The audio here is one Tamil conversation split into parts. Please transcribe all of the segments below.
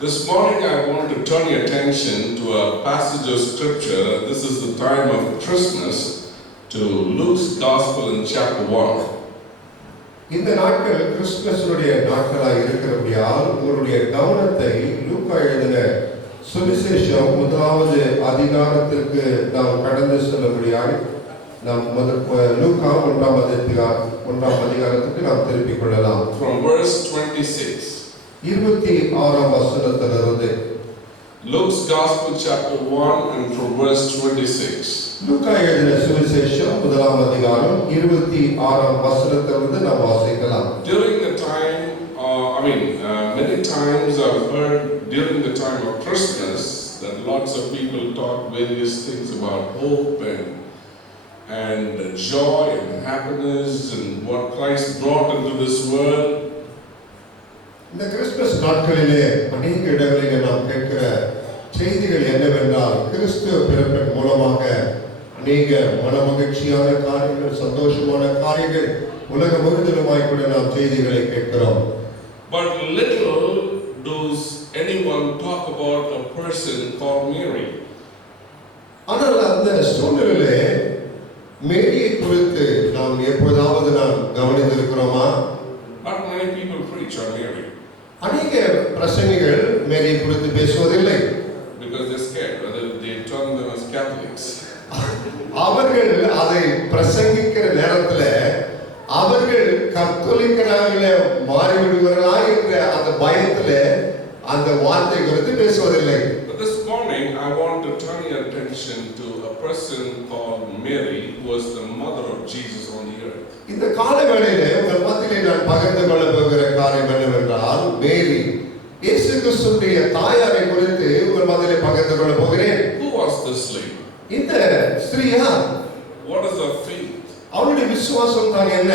This morning I want to turn your attention to a passage of scripture. This is the time of Christmas, to Luke's Gospel in chapter 1. இந்த நாட்கள் கிறிஸ்துமஸுடைய நாட்களாக இருக்கிறபடியால் உங்களுடைய கவனத்தை லூக்கா எழுதின சுவிசேஷம் முதலாவது அதிகாரத்திற்கு நாம் கடந்து செல்லும்படியாக நாம் லூக்கா ஒன்றாம் அதிகாரத்துக்கு நாம் திருப்பிக் கொள்ளலாம். From verse 26. 26ஆம் வசனத்திலிருந்து. Luke's Gospel chapter 1 and from verse 26. லூக்கா எழுதின சுவிசேஷம் முதலாம் அதிகாரம் 26ஆம் வசனத்திலிருந்து நாம் வாசிக்கலாம். During the time, many times I've heard during the time of Christmas that lots of people talk various things about hope and joy and happiness and what Christ brought into this world. இந்த கிறிஸ்துமஸ் நாட்களிலே அநேக இடங்களிலே நாம் கேட்கிற செய்திகள் என்னவென்றால் கிறிஸ்துவ பிறப்பின் மூலமாக அநேக மனமகிழ்ச்சியான காரியங்கள், சந்தோஷமான காரியங்கள் உலகம் முழுவதுமாய் கூட நாம் செய்திகளை கேட்கிறோம். But little does anyone talk about a person called Mary. ஆனால் அந்த சூழ்நிலையிலே மேரியை குறித்து நாம் எப்போதாவது நாம் கவனித்திருக்கிறோமா? Not many people preach on Mary. அநேக பிரசங்கிகள் மேரியை குறித்து பேசுவதில்லை. Because they're scared whether they turn them as Catholics. அவர்கள் அதை பிரசங்கிக்கிற நேரத்தில் அவர்கள் கத்தோலிக்கராக மாறிவிடுவார்களா என்ற அந்த பயத்தில் அந்த வார்த்தை குறித்து பேசுவதில்லை. But this morning I want to turn your attention to a person called Mary, who was the mother of Jesus on the earth. இந்த கால வேளையிலே உங்கள் மத்தியிலே நான் பகிர்ந்து கொள்ள போகிற காரியம் என்னவென்றால் மேரி இயேசு கிறிஸ்துவின் தாயாரை குறித்து உங்கள் மத்தியிலே பகிர்ந்து கொள்ள போகிறேன். Who was this lady? இந்த ஸ்திரீ யார்? What is her faith? அவளுடைய விசுவாசம் தான் என்ன?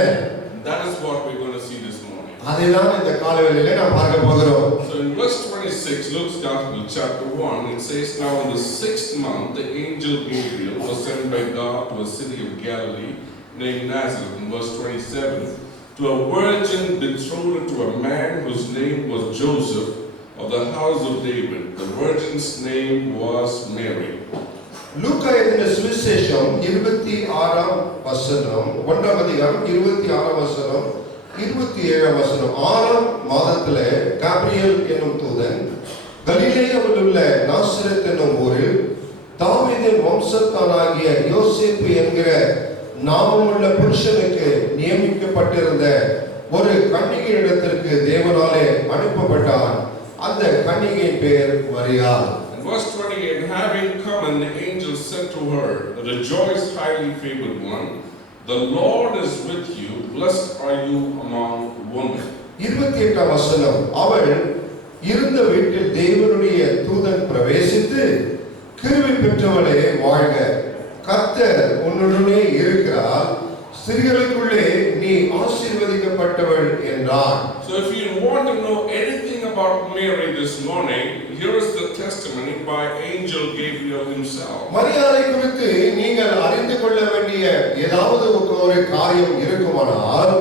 That is what we're going to see this morning. அதைதான் இந்த கால வேளையிலே நாம் பார்க்க போகிறோம். So in verse 26, Luke's Gospel, chapter 1, it says, "Now in the 6th month, the angel Gabriel was sent by God to a city of Galilee named Nazareth," in verse 27, "to a virgin betrothed to a man whose name was Joseph of the house of David. The virgin's name was Mary." லூக்கா எழுதின சுவிசேஷம் 26ஆம் வசனம், 1ஆம் அதிகாரம் 26ஆம் வசனம், 27ஆம் வசனம். 6ஆம் மாதத்திலே காபிரியேல் என்னும் தூதன் கலிலேயாவில் உள்ள நாசரேத் என்னும் ஊரில் தாவீதின் வம்சத்தானாகிய யோசேப்பு என்கிற நாமமுள்ள புருஷனுக்கு நியமிக்கப்பட்டிருந்த ஒரு கன்னிகையிடத்திற்கு தேவனாலே அனுப்பப்பட்டான். அந்த கன்னிகையின் பெயர் மரியாள். Verse 28, "Having come, and the angel said to her, Rejoice, highly favored one, the Lord is with you, blessed are you among women." 28ஆம் வசனம், அவள் இருந்த வீட்டில் தேவனுடைய தூதன் பிரவேசித்து, கிருபை பெற்றவளே வாழ்க, கர்த்தர் உன்னுடனே இருக்கிறார், ஸ்திரீகளுக்குள்ளே நீ ஆசீர்வதிக்கப்பட்டவள் என்றார். So if you want to know anything about Mary this morning, here is the testimony by angel Gabriel himself. மரியாளை குறித்து நீங்கள் அறிந்து கொள்ள வேண்டிய ஏதாவது ஒரு காரியம் இருக்குமானால்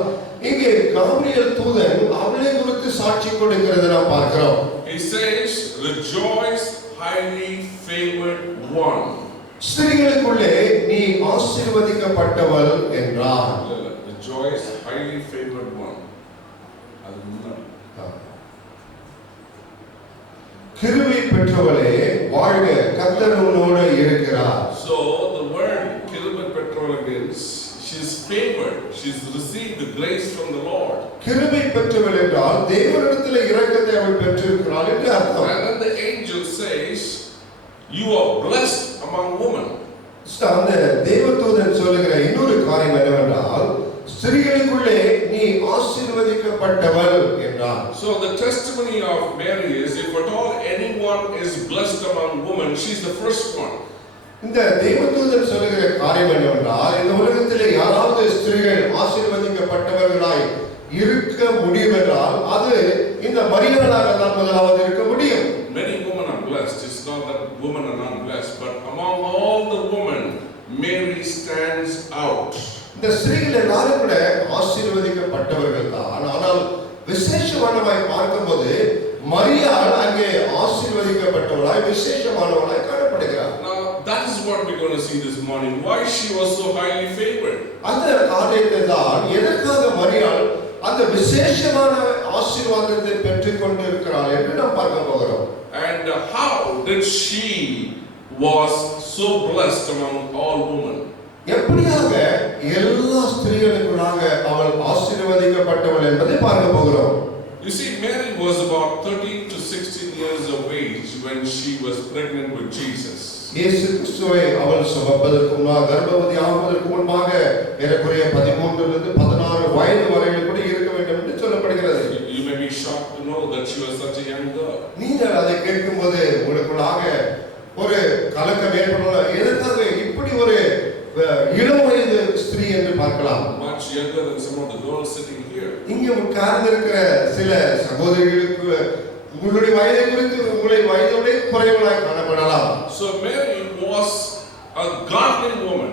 இங்கே காபிரியேல் தூதன் அவளை குறித்து சாட்சி கொடுக்கிறதை நாம் பார்க்கிறோம். He says, "Rejoice, highly favored one." ஸ்திரீகளுக்குள்ளே நீ ஆசீர்வதிக்கப்பட்டவள் என்றார். Rejoice, highly favored one. கிருபை பெற்றவளே வாழ்க, கர்த்தர் உன்னோடு இருக்கிறார். So the word கிருபை பெற்றவள் means she's favored, she's received the grace from the Lord. கிருபை பெற்றவள் என்றால் தேவனிடத்தில் இரக்கத்தை அவள் பெற்றிருக்கிறாள் என்று அர்த்தம். And then the angel says, "You are blessed among women." அந்த தேவதூதன் சொல்லுகிற இன்னொரு காரியம் என்னவென்றால் ஸ்திரீகளுக்குள்ளே நீ ஆசீர்வதிக்கப்பட்டவள் என்றார். So the testimony of Mary is, if at all anyone is blessed among women, she's the first one. இந்த தேவதூதன் சொல்லுகிற காரியம் என்னவென்றால் இந்த உலகத்திலே யாராவது ஸ்திரீகள் ஆசீர்வதிக்கப்பட்டவர்களாய் இருக்க முடியும் என்றால் அது இந்த மரியாளாக தான் முதலாவது இருக்க முடியும். Many women are blessed. It's not that women are not blessed, but among all the women, Mary stands out. இந்த ஸ்திரீகள் எல்லாரும் கூட ஆசீர்வதிக்கப்பட்டவர்கள் தான். ஆனால் விசேஷமானவாய் பார்க்கும்போது மரியாள் அங்கே ஆசீர்வதிக்கப்பட்டவளாய் விசேஷமானவளாய் காணப்படுகிறார். Now that is what we're going to see this morning. Why she was so highly favored. அந்த காரியத்தை தான் எதற்காக மரியாள் அந்த விசேஷமான ஆசீர்வாதத்தை பெற்றுக் கொண்டிருக்கிறாள் என்று நாம் பார்க்க போகிறோம். And how did she was so blessed among all women? எப்படியாக எல்லா ஸ்திரீகளுக்குள்ளாக அவள் ஆசீர்வதிக்கப்பட்டவள் என்பதை பார்க்க போகிறோம். You see, Mary was about 13 to 16 years of age when she was pregnant with Jesus. இயேசு கிறிஸ்துவை அவள் சுமப்பதற்கு முன்பாக கர்ப்பவதி ஆவதற்கு முன்பாக ஏறக்குறைய 13 லிருந்து 16 வயது வரையில் கூட இருக்க வேண்டும் என்று சொல்லப்படுகிறது. You may be shocked to know that she was such a young girl. நீங்கள் அதை கேட்கும்போது உங்களுக்குள்ளாக ஒரு கலக்கம் ஏற்படலாம். எதற்காக இப்படி ஒரு இளம் வயது ஸ்திரீ என்று பார்க்கலாம். Much younger than some of the girls sitting here. இங்கே உட்கார்ந்து இருக்கிற சில சகோதரிகளுக்கு உங்களுடைய வயதை குறித்து உங்களுடைய வயதோட குறைவாய் காணப்படலாம். So Mary was a godly woman.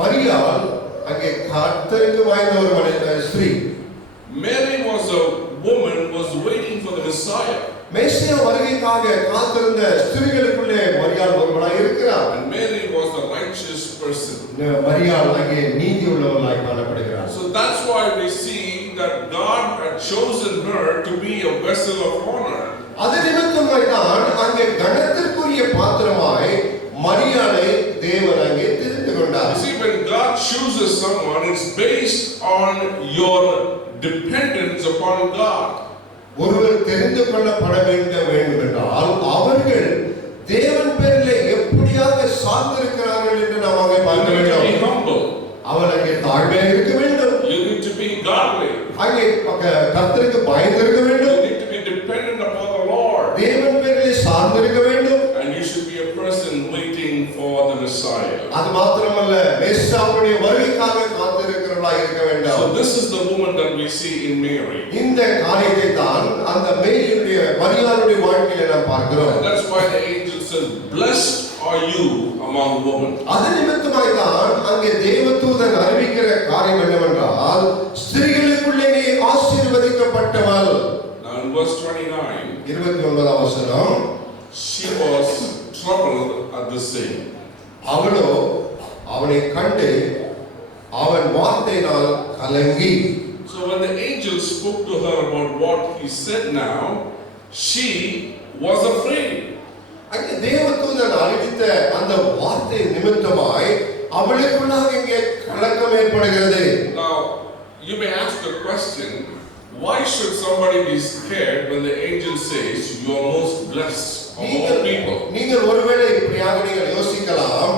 மரியாள் அங்கே கர்த்தருக்கு வாய்ந்த ஒரு ஸ்திரீ. Mary was a woman was waiting for the Messiah. மேசியா வருகைக்காக காத்திருந்த ஸ்திரீகளுக்குள்ளே மரியாள் ஒருவளாய் இருக்கிறார். And Mary was a righteous person. மரியாள் அங்கே நீதி உள்ளவளாய் காணப்படுகிறார். So that's why we see that God had chosen her to be a vessel of honor. அது நிமித்தமாய் தான் அங்கே கனத்திற்குரிய பாத்திரமாய் மரியாளை தேவன் அங்கே தெரிந்து கொண்டார். You see, when God chooses someone, it's based on your dependence upon God. ஒருவர் தெரிந்து கொள்ளப்பட வேண்டும் என்றால் அவர்கள் தேவன் பேரிலே எப்படியாக சார்ந்திருக்கிறார்கள் என்று நாம் அங்கே பார்க்க வேண்டும். அவள் அங்கே தாழ்மையாக இருக்க வேண்டும். You need to be godly. அங்கே கர்த்தருக்கு பயந்திருக்க வேண்டும். You need to be dependent upon the Lord. தேவன் பேரிலே சார்ந்திருக்க வேண்டும். And you should be a person waiting for the Messiah. அது மாத்திரமல்ல மேசியாவுடைய வருகைக்காக காத்திருக்கிறவளாய் இருக்க வேண்டும். So this is the woman that we see in Mary. இந்த காரியத்தை தான் அந்த மேரியுடைய மரியாளுடைய வாழ்க்கையில நாம் பார்க்கிறோம். And that's why the angel says, "Blessed are you among women." அது நிமித்தமாய் தான் அங்கே தேவதூதன் அறிவிக்கிற காரியம் என்னவென்றால் ஸ்திரீகளுக்குள்ளே நீ ஆசீர்வதிக்கப்பட்டவள். Now in verse 29, 29ஆம் வசனம், she was troubled at the saying. அவளோ அவனை கண்டு அவன் வார்த்தையினால் கலங்கி. So when the angel spoke to her about what he said now, she was afraid. அங்கே தேவதூதன் அறிவித்த அந்த வார்த்தை நிமித்தமாய் அவளுக்குள்ளாக இங்கே கலக்கம் ஏற்படுகிறது. Now you may ask the question, why should somebody be scared when the angel says you are most blessed of all people? நீங்கள் ஒருவேளை இப்படியாக நீங்கள் யோசிக்கலாம்,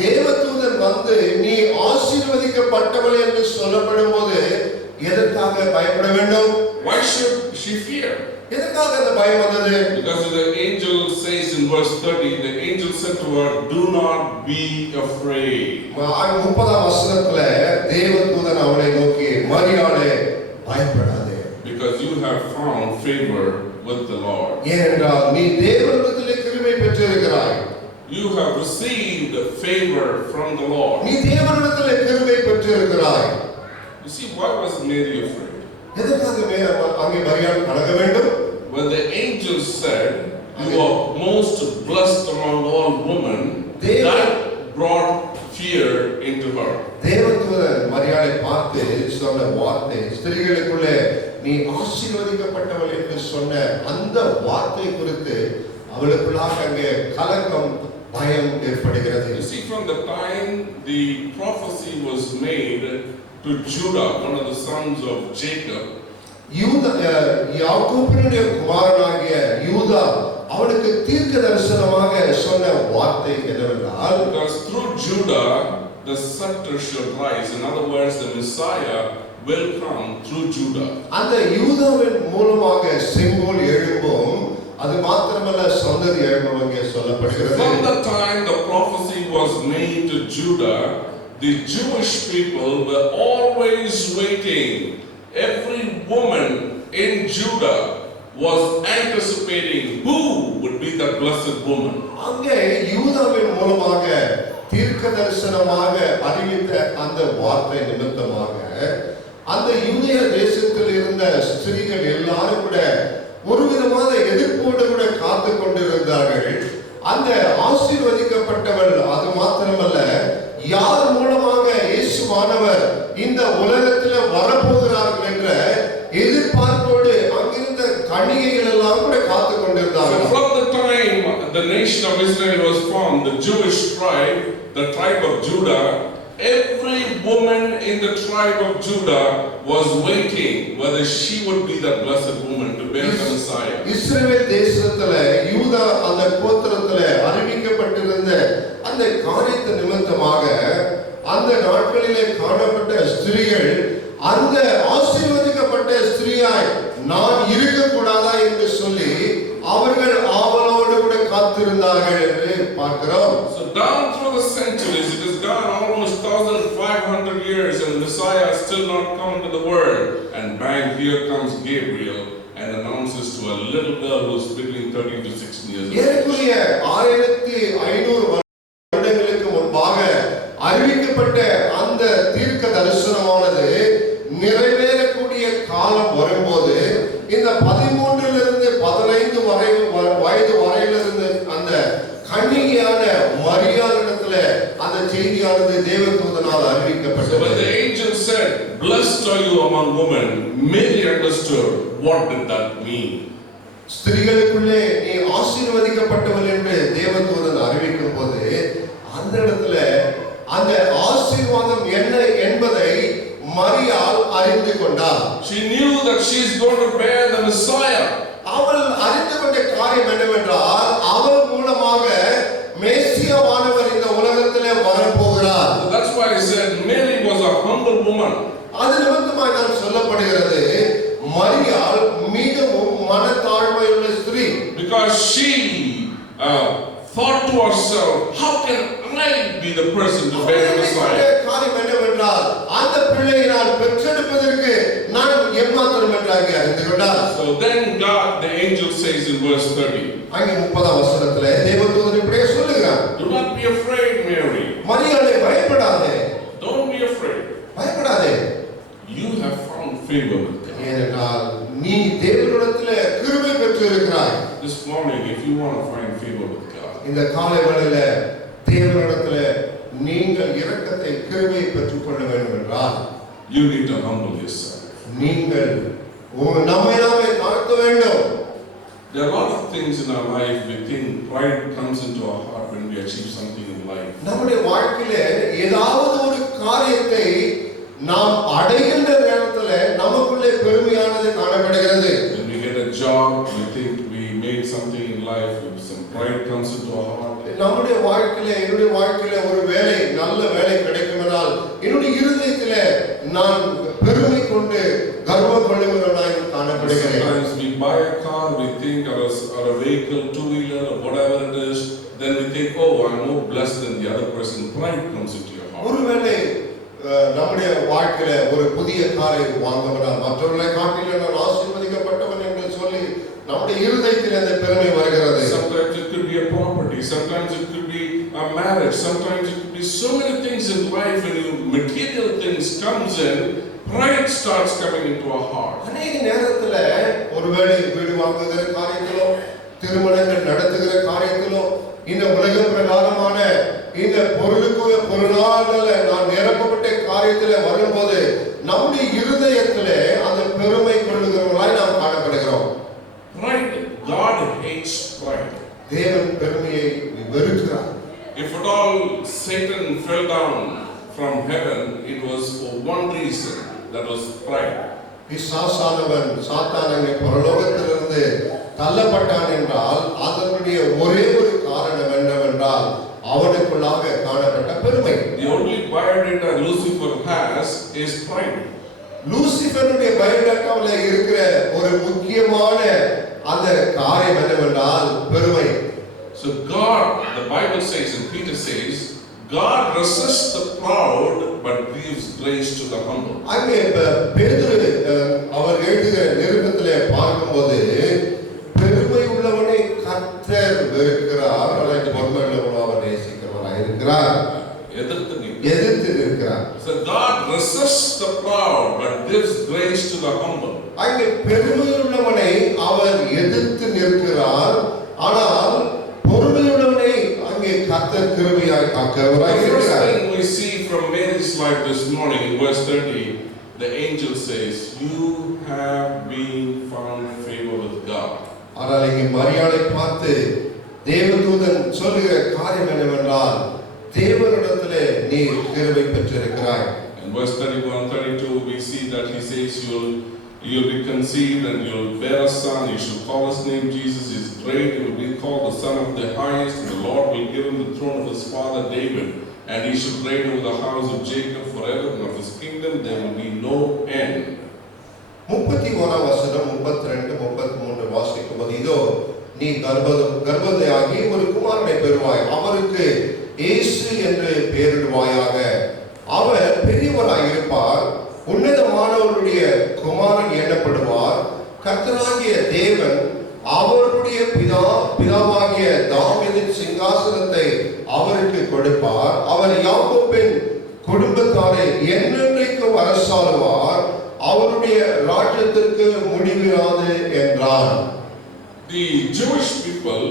தேவதூதன் வந்து நீ ஆசீர்வதிக்கப்பட்டவள் என்று சொல்லப்படும் போது எதற்காக பயப்பட வேண்டும்? Why should she fear? எதற்காக அந்த பயம் வந்தது? Because the angel says in verse 30, the angel said to her, "Do not be afraid." 30ஆம் வசனத்துல தேவதூதன் அவளை நோக்கி மரியாளே பயப்படாதே. Because you have found favor with the Lord. ஏனென்றால் நீ தேவனிடத்திலே கிருபை பெற்றிருக்கிறாய். You have received favor from the Lord. நீ தேவனிடத்திலே கிருபை பெற்றிருக்கிறாய். You see, why was Mary afraid? எதற்காக அங்கே மரியாள் கலங்க வேண்டும்? When the angel said, "You are most blessed among all women," that brought fear into her. தேவதூதன் மரியாளை பார்த்து சொன்ன வார்த்தை, ஸ்திரீகளுக்குள்ளே நீ ஆசீர்வதிக்கப்பட்டவள் என்று சொன்ன அந்த வார்த்தை குறித்து அவளுக்குள்ளாக அங்கே கலக்கம் பயம் ஏற்படுகிறது. You see, from the time the prophecy was made to Judah, one of the sons of Jacob, யாக்கோபினுடைய குமாரனாகிய யூதா அவனுக்கு தீர்க்க தரிசனமாக சொன்ன வார்த்தை என்னவென்றால், because through Judah the scepter shall rise. In other words, the Messiah will come through Judah. அந்த யூதாவின் மூலமாக செங்கோல் எழும்பும். அது மாத்திரமல்ல சந்ததி எழும்பும் அங்கே சொல்லப்படுகிறது. From the time the prophecy was made to Judah, the Jewish people were always waiting. Every woman in Judah was anticipating who would be the blessed woman. அங்கே யூதாவின் மூலமாக தீர்க்க தரிசனமாக அறிவித்த அந்த வார்த்தை நிமித்தமாக அந்த யூதேய தேசத்தில் இருந்த ஸ்திரீகள் எல்லாரும் கூட ஒரு விதமான எதிர்ப்போடு கூட காத்து கொண்டிருந்தார்கள். அந்த ஆசீர்வதிக்கப்பட்டவர் அது மாத்திரமல்ல, யார் மூலமாக இயேசுவானவர் இந்த உலகத்தில் வரப்போகிறார்கள் என்ற எதிர்பார்ப்போடு அங்கிருந்த கன்னிகைகள் எல்லாம் கூட காத்து கொண்டிருந்தார்கள். So from the time the nation of Israel was formed, the Jewish tribe, the tribe of Judah, every woman in the tribe of Judah was waiting whether she would be the blessed woman to bear the Messiah. இஸ்ரவேல் தேசத்துல யூதா அந்த கோத்திரத்துல அறிவிக்கப்பட்டிருந்த அந்த காரியத்தை நிமித்தமாக அந்த நாட்களிலே காணப்பட்ட ஸ்திரீகள் அந்த ஆசீர்வதிக்கப்பட்ட ஸ்திரீயாய் நான் இருக்கக்கூடாதா என்று சொல்லி அவர்கள் ஆவலோடு கூட காத்திருந்தார்கள் என்று பார்க்கிறோம். So down through the centuries, it has gone almost 1500 years and the Messiah has still not come into the world, and bang, here comes Gabriel and announces to a little girl who is between 13 to 16 years old. ஏறக்குறைய 1500 வருடங்களுக்கு முன்பாக அறிவிக்கப்பட்ட அந்த தீர்க்க தரிசனமானது நிறைவேறக்கூடிய காலம் வரும்போது இந்த 13 15 வயது வரையிலிருந்து அந்த கன்னிகையான மரியாளிடத்துல அந்த செய்தியானது தேவதூதனால் அறிவிக்கப்பட்டது. When the angel said, "Blessed are you among women," Mary understood what did that mean. ஸ்திரீகளுக்குள்ளே நீ ஆசீர்வதிக்கப்பட்டவள் என்று தேவதூதன் அறிவிக்கும் போது அந்த இடத்துல அந்த ஆசீர்வாதம் என்ன என்பதை மரியாள் அறிந்து கொண்டாள். She knew that she is going to bear the Messiah. அவள் அறிந்து கொண்ட காரியம் என்னவென்றால் அவள் மூலமாக மேசியாவானவர் இந்த உலகத்திலே வரப்போகிறார். That's why I said Mary was a humble woman. அது நிமித்தமாய் நான் சொல்லப்படுகிறது மரியாள் மிகவும் மனத்தாழ்மையுள்ள ஸ்திரீ. Because she thought to herself, how can I be the person to bear the Messiah? காரியம் என்னவென்றால் அந்த பிள்ளையை நான் பெற்றெடுப்பதற்கு நான் எம்மாத்திரம் என்றாங்க அறிந்து கொண்டார். So then God, the angel says in verse 30. அங்கே 30 வசனத்திலே தேவதூதன் இப்படியே சொல்லுகிறார். Do not be afraid, Mary. மரியாளே பயப்படாதே. Don't be afraid. பயப்படாதே. You have found favor with God. ஏனென்றால் நீ தேவனிடத்திலே கிருபை பெற்றிருக்கிறாய். This morning, if you want to find favor with God, இந்த காலை வேளையிலே தேவனிடத்திலே நீங்கள் இரக்கத்தை கிருபையை பெற்றுக்கொள்ள வேண்டும் என்றால் you need to humble yourself. நீங்கள் நம்மை நாமே தாழ்த்த வேண்டும். There are a lot of things in our life we think pride comes into our heart when we achieve something in life. நம்முடைய வாழ்க்கையிலே ஏதாவது ஒரு காரியத்தை நாம் அடைகின்ற நேரத்திலே நமக்குள்ளே பெருமையானது காணப்படுகிறது. When we get a job, we think we made something in life, some pride comes into our heart. நம்முடைய வாழ்க்கையிலே என்னுடைய வாழ்க்கையிலே ஒரு வேலை நல்ல வேலை கிடைக்குமானால் என்னுடைய இருதயத்திலே நான் பெருமை கொண்டு கர்வம் கொள்ளுகிறவனாய் காணப்படுகிறேன். Sometimes we buy a car, we think or a vehicle, two-wheeler or whatever it is, then we think, oh, I'm more blessed than the other person. Pride comes into your heart. ஒருவேளை நம்முடைய வாழ்க்கையில ஒரு புதிய காரை வாங்குவதால் மற்றவர்களை காட்டிலும் நான் ஆசீர்வதிக்கப்பட்டவன் என்று சொல்லி நம்முடைய இருதயத்தில் அந்த பெருமை வருகிறது. Sometimes it could be a property, sometimes it could be a marriage, sometimes it could be so many things in life. When you material things comes in, pride starts coming into our heart. அநேக நேரத்துல ஒருவேளை வீடு வாங்குகிற காரியத்திலோ திருமணங்கள் நடத்துகிற காரியத்திலோ இந்த உலக பிரகாரமான இந்த பொருளாதார நான் நிரப்பப்பட்ட காரியத்தில் வரும்போது நம்முடைய இருதயத்திலே அந்த பெருமை கொள்ளுகிறவர்களாய் நாம் காணப்படுகிறோம். Pride, God hates pride. தேவன் பெருமையை வெறுக்கிறார். If at all Satan fell down from heaven, it was for one reason, that was pride. பிசாசானவன் சாத்தானே பரலோகத்திலிருந்து தள்ளப்பட்டான் என்றால் அதனுடைய ஒரே ஒரு காரணம் என்னவென்றால் அவனுக்குள்ளாக காணப்பட்ட பெருமை. The only biodata Lucifer has is pride. லூசிபருடைய பயோடேட்டாவில் இருக்கிற ஒரு முக்கியமான அந்த காரியம் என்னவென்றால் பெருமை. So God, the Bible says and Peter says, God resists the proud but gives grace to the humble. அங்கே பேதுரு அவர் எழுதுகிற நிருபத்திலே பார்க்கும்போது பெருமை உள்ளவனை கர்த்தர் வெறுக்கிறார், அல்லது பொறுமை உள்ளவனை அவர் நேசிக்கிறவராய் இருக்கிறார், எதிர்த்து இருக்கிறார். So God resists the proud but gives grace to the humble. அங்கே பெருமை உள்ளவனை அவர் அவன் எதிர்த்து நிற்கிறார். ஆனால் பொறுமையுள்ளவனை அங்கே கர்த்தர் கிருபையாய் காக்கிறவராய் The first இருக்கிறார். thing we see from Mary's life this morning in verse 30, the angel says, "You have been found favor with God." ஆனால் இங்கே மரியாளை பார்த்து தேவதூதன் சொல்லுகிற காரியம் என்னவென்றால், தேவனிடத்திலே நீ கிருபை பெற்றிருக்கிறாய். In verse 31, 32, we see that he says, You'll be conceived and you'll bear a son. You shall call his name Jesus. He is great. He will be called the Son of the Highest. And the Lord will give him the throne of his father David. And he shall reign over the house of Jacob forever. And of his kingdom there will be no end. 31 வசனம் 32 33 வாசிக்கும் போது, இதோ நீ கர்ப்பவதியாகி ஒரு குமாரனை பெறுவாய். அவருக்கு இயேசு என்று பெயரிடுவாயாக. அவர் பெரியவராய் இருப்பார். உன்னதமானவருடைய குமாரன் எண்ணப்படுவார். கர்த்தராகிய தேவன் அவருடைய பிதாவாகிய தாவீதின் சிங்காசனத்தை அவருக்கு கொடுப்பார். அவர் யாக்கோபின் குடும்பத்தாரை என்றென்றைக்கும் அரசாளுவார். அவருடைய ராஜ்யத்திற்கு முடிவிராது என்றார். The Jewish people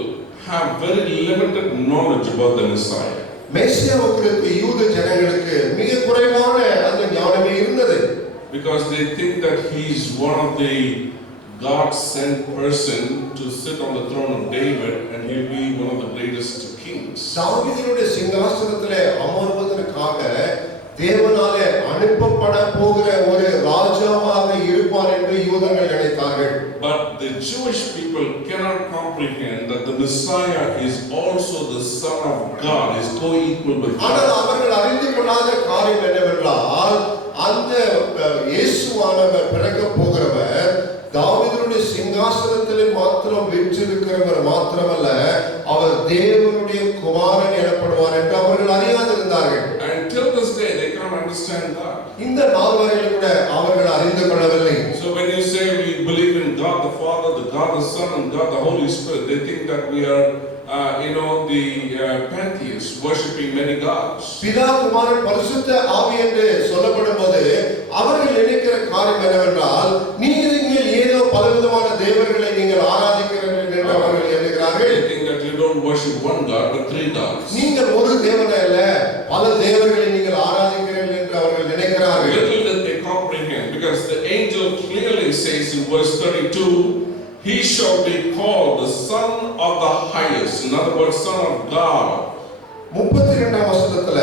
have very limited knowledge about the Messiah. மேசியாவை குறித்து யூத ஜனங்களுக்கு மிக குறைவான அந்த ஞானமே இருந்தது. Because they think that he is one of the God-sent person to sit on the throne of David and he'll be one of the greatest kings. தாவீதினுடைய சிங்காசனத்திலே அமர்வதற்காக தேவனாலே அனுப்பப்பட போகிற ஒரு ராஜாவாக இருப்பார் என்று யூதர்கள் நினைத்தார்கள். But the Jewish people cannot comprehend that the Messiah is also the Son of God, is co-equal with ஆனால் God. அவர்கள் அறிந்து கொள்ளாத காரியம் என்னவென்றால், அந்த இயேசுவானவர் பிறக்க போகிறவர் தாவீதுடைய சிங்காசனத்திலே மாத்திரம் வீற்றிருக்கிறவர் மாத்திரமல்ல, அவர் தேவனுடைய குமாரன் எனப்படுவார் என்று அவர்கள் அறியாதிருந்தார்கள். Until this day they can't understand that. இந்த நாள் வரையிலும் கூட அவர்கள் அறிந்து கொள்ளவில்லை. So when you say we believe in God the Father, the God the Son and God the Holy Spirit, they think that we are the pantheists worshiping many gods. பிதா குமாரன் பரிசுத்த ஆவி என்று சொல்லப்படும் போது அவர்கள் நினைக்கிற காரியம் என்னவென்றால், நீங்கள் ஏதோ பலவிதமான தேவர்களை நீங்கள் ஆராதிக்கிறீர்கள் என்று அவர்கள் எண்ணுகிறார்கள். They think that you don't worship one God but three gods. நீங்கள் ஒரு தேவனை அல்ல, பல தேவர்களை நீங்கள் ஆராதிக்கிறீர்கள் என்று அவர்கள் நினைக்கிறார்கள். Little did they comprehend, because the angel clearly says in verse 32, he shall be called the Son of the Highest. In other words, Son of God. 32 வசனத்துல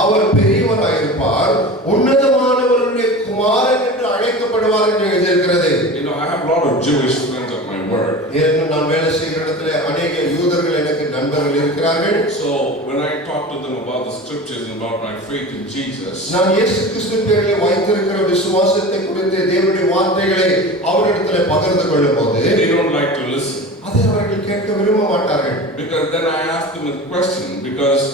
அவர் பெரியவராய் இருப்பார், உன்னதமானவருடைய குமாரன் என்று அழைக்கப்படுவார் என்று எழுதியிருக்கிறது. I have a lot of Jewish friends at my work. நான் வேலை செய்கிற இடத்துல अनेक யூதர்கள் எனக்கு நண்பர்கள் இருக்கிறார்கள். So when I talk to them about the scriptures and about my faith in Jesus, நான் இயேசு கிறிஸ்து பேரில் வைத்திருக்கிற விசுவாசத்தை குறித்து தேவனுடைய வார்த்தைகளை அவரிடத்திலே பகிர்ந்து கொள்ளும்போது they don't like to listen. அதை அவர்கள் கேட்க விரும்ப மாட்டார்கள். Because then I ask them a question, because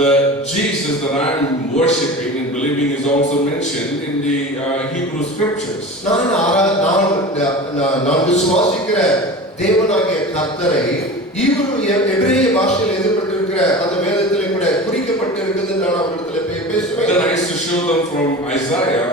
the Jesus that I am worshiping and believing is also mentioned in the Hebrew scriptures. நான் விசுவாசிக்கிற தேவனாகிய கர்த்தரை எபிரேய பாஷையில் எழுதப்பட்டிருக்கிற அந்த வேதத்திலே கூட குறிக்கப்பட்டிருக்கிறது. நான் அவரிடத்தில் பேசுவேன். Then I used to show them from Isaiah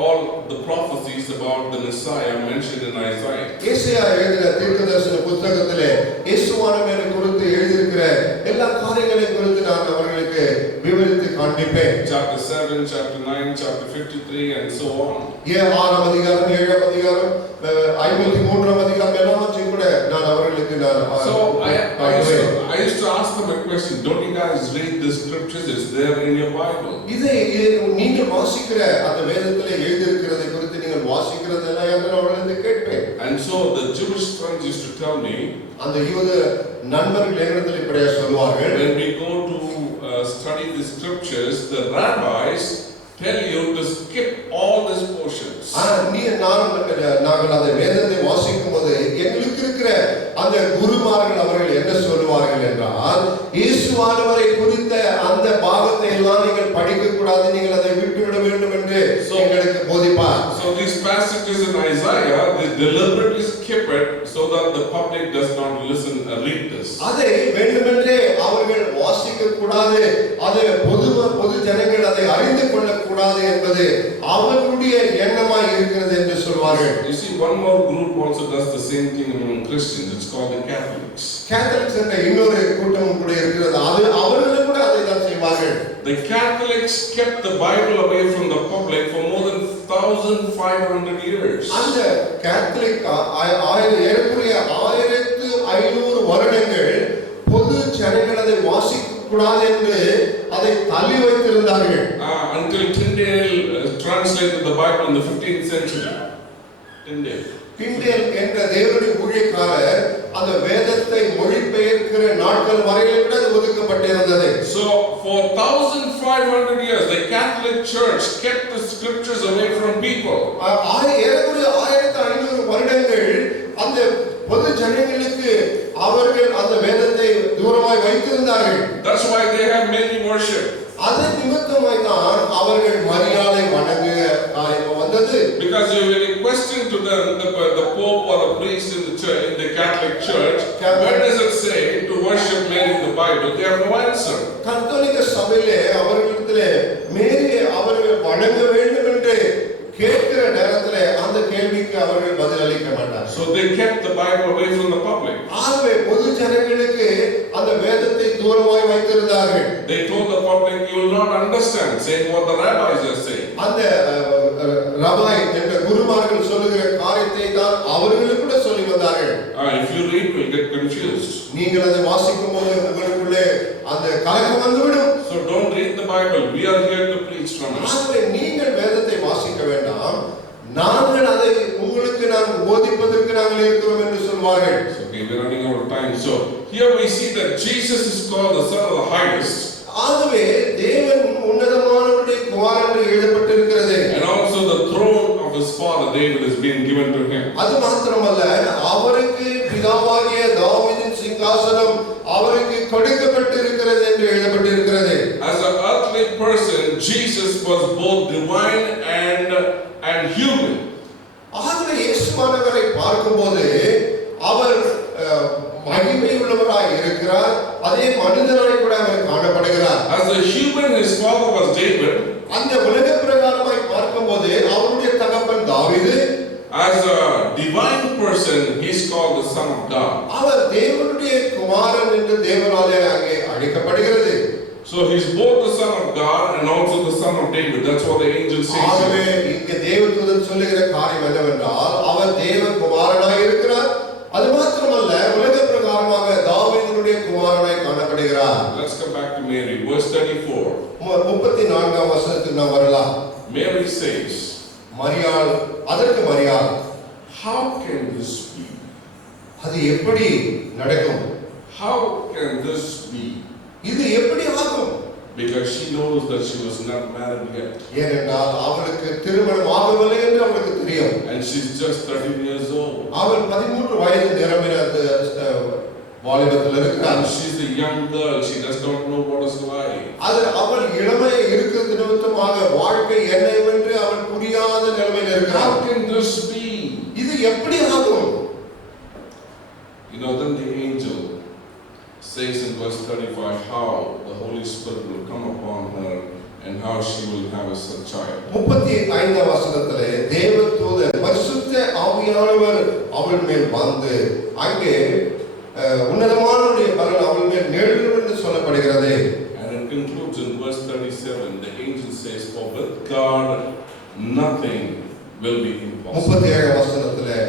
all the prophecies about the Messiah mentioned in Isaiah. ஏசாயா எழுதின தீர்க்கதரிசன புத்தகத்திலே இயேசுவானவரை குறித்து எழுதியிருக்கிற எல்லா காரியங்களையும் குறித்து நான் அவர்களுக்கு விவரித்து காண்பிப்பேன். Chapter 7, chapter 9, chapter 53 and so on. 6ஆம் அதிகாரம் 7ஆம் அதிகாரம் 53ஆம் அதிகாரம் எல்லாவற்றையும் கூட நான் அவர்களுக்கு So I used to ask them a question. Don't you guys read the scriptures? It's there in your Bible. இதை நீங்கள் வாசிக்கிற அந்த வேதத்திலே எழுதியிருக்கிறதை குறித்து நீங்கள் வாசிக்கிறதெல்லாம் என்று அவர்களுக்கு கேட்பேன். And so the Jewish friends used to tell me, அந்த யூத நண்பர்கள் என்னிடத்தில் இப்படியே சொல்வார்கள், when we go to study the scriptures, the rabbis tell you to skip all these portions. நாங்கள் அந்த வேதத்தை வாசிக்கும் போது எங்களுக்கு இருக்கிற அந்த குருமார்கள் அவர்கள் என்ன சொல்லுவார்கள் என்றால், இயேசுவானவரை குறித்த அந்த பாகத்தை எல்லாம் நீங்கள் படிக்க கூடாது, நீங்கள் அதை விட்டுவிட வேண்டும் என்று எங்களுக்கு போதிப்பார். So these passages in Isaiah, they deliberately skip it so that the public does not listen and read this. அதை வேண்டுமென்றே அவர்கள் வாசி வாசிக்க கூடாது, அதை பொது ஜனங்கள் அதை அறிந்து கொள்ளக்கூடாது என்பது அவர்களுடைய எண்ணமாய் இருக்கிறது என்று சொல்வார்கள். You see, one more group also does the same thing among Christians. It's called the Catholics. Catholics என்ற இன்னொரு கூட்டம் கூட இருக்கிறது. அது அவர்களும் கூட அதை தான் செய்வார்கள். The Catholics kept the Bible away from the public for more than 1,500 years. அந்த கேத்தலிக் ஏறக்குறைய 1500 வருடங்கள் பொது ஜனங்கள் அதை வாசிக்க கூடாது என்று அதை தள்ளி வைத்திருந்தார்கள். Until Tyndale translated the Bible in the 15th century. Tyndale என்ற தேவனுடைய ஊழியக்காரர் அந்த வேதத்தை மொழிபெயர்க்கிற நாட்கள் வரையிலும் கூட அது ஒதுக்கப்பட்டிருந்தது. So for 1,500 years the Catholic Church kept the scriptures away from people. ஏறக்குறைய 1500 வருடங்கள் அந்த பொது ஜனங்களுக்கு அவர்கள் அந்த வேதத்தை தூரமாய் வைத்திருந்தார்கள். That's why they have many worship. அது நிமித்தமாய் தான் அவர்கள் மரியாதை வணங்குக காரியம் வந்தது. Because when you question to them the Pope or the priest in the church, in the Catholic Church, where does it say to worship Mary in the Bible? They have no answer. கத்தோலிக்க சபையிலே அவர்களிடத்திலே மேரியை அவர்கள் வணங்க வேண்டும் என்று கேட்கிற நேரத்திலே அந்த கேள்விக்கு அவர்கள் பதில் அளிக்க மாட்டார். So they kept the Bible away from the public. ஆகவே பொது ஜனங்களுக்கு அந்த வேதத்தை தூரமாய் வைத்திருந்தார்கள். They told the public, you will not understand, saying what the rabbis are saying. அந்த ரபாய் என்ற குருமார்கள் சொல்லுகிற காரியத்தை தான் அவர்களுக்கு கூட சொல்லி வந்தார்கள். If you read, you will get confused. நீங்கள் அதை வாசிக்கும் போது உங்களுக்குள்ளே அந்த கலக்கம் வந்துவிடும். So don't read the Bible. We are here to preach from it. ஆகவே நீங்கள் வேதத்தை வாசிக்க வேண்டாம், நாங்கள் அதை உங்களுக்கு நாங்கள் போதிப்பதற்கு நாங்கள் இருக்கிறோம் என்று சொல்வார்கள். Okay, we are running out of time. So here we see that Jesus is called the Son of the Highest. ஆகவே தேவன் உன்னதமானவருடைய குமாரன் என்று எழுதப்பட்டிருக்கிறது. And also the throne of his father David has been given to him. அது மாத்திரமல்ல, அவருக்கு பிதாவாகிய தாவீதின் சிங்காசனம் அவருக்கு கொடுக்கப்பட்டிருக்கிறது என்று எழுதப்பட்டிருக்கிறது. As an earthly person, Jesus was both divine and human. ஆகவே இயேசுவானவரை பார்க்கும்போது அவர் மகிமை உள்ளவராய் இருக்கிறார், அதே மனிதனாய் கூட அவர் காணப்படுகிறார். As a human, his father was David. அந்த உலக பிரகாரமாய் பார்க்கும்போது அவருடைய தகப்பன் தாவீது. As a divine person, he is called the Son of God. அவர் தேவனுடைய குமாரன் என்று தேவனாலே அங்கே அழைக்கப்படுகிறது. So he is both the Son of God and also the Son of David. That's what the angel says. ஆகவே இங்கே தேவதூதன் சொல்லுகிற காரியம் என்னவென்றால் அவர் தேவ குமாரனாய் இருக்கிறார், அது மாத்திரமல்ல உலக பிரகாரமாக தாவீதினுடைய குமாரனாய் காணப்படுகிறார். Let's come back to Mary, verse 34. 34ஆம் வசனத்துக்கு நாம் வரலாம். Mary says, மரியாள், அதற்கு மரியாள், how can this be? அது எப்படி நடக்கும்? How can this be? இது எப்படி ஆகும்? Because she knows that she was not married yet. ஏனென்றால் அவளுக்கு திருமணம் ஆகவில்லை என்று அவளுக்கு தெரியும். And she's just 13 years old. அவள் 13 வயது நிரம்பின வாலிபத்தில் இருக்கிறார். And she's a young girl. She does not know what is life. அது அவள் இளமை இருக்கிறது நிமித்தமாக வாழ்க்கை என்னவென்று அவள் புரியாத நிலைமையில் இருக்கிறார். How can this be? இது எப்படி ஆகும்? Then the angel says in verse 35 how the Holy Spirit will come upon her and how she will have a child. 35ஆம் வசனத்திலே தேவதூதன் பரிசுத்த ஆவியானவர் அவள் மேல் வந்து அங்கே உன்னதமானவருடைய பலன் அவள் மேல் நிழலும் என்று சொல்லப்படுகிறது. And it concludes in verse 37. The angel says, for with God nothing will be impossible. 37ஆம் வசனத்திலே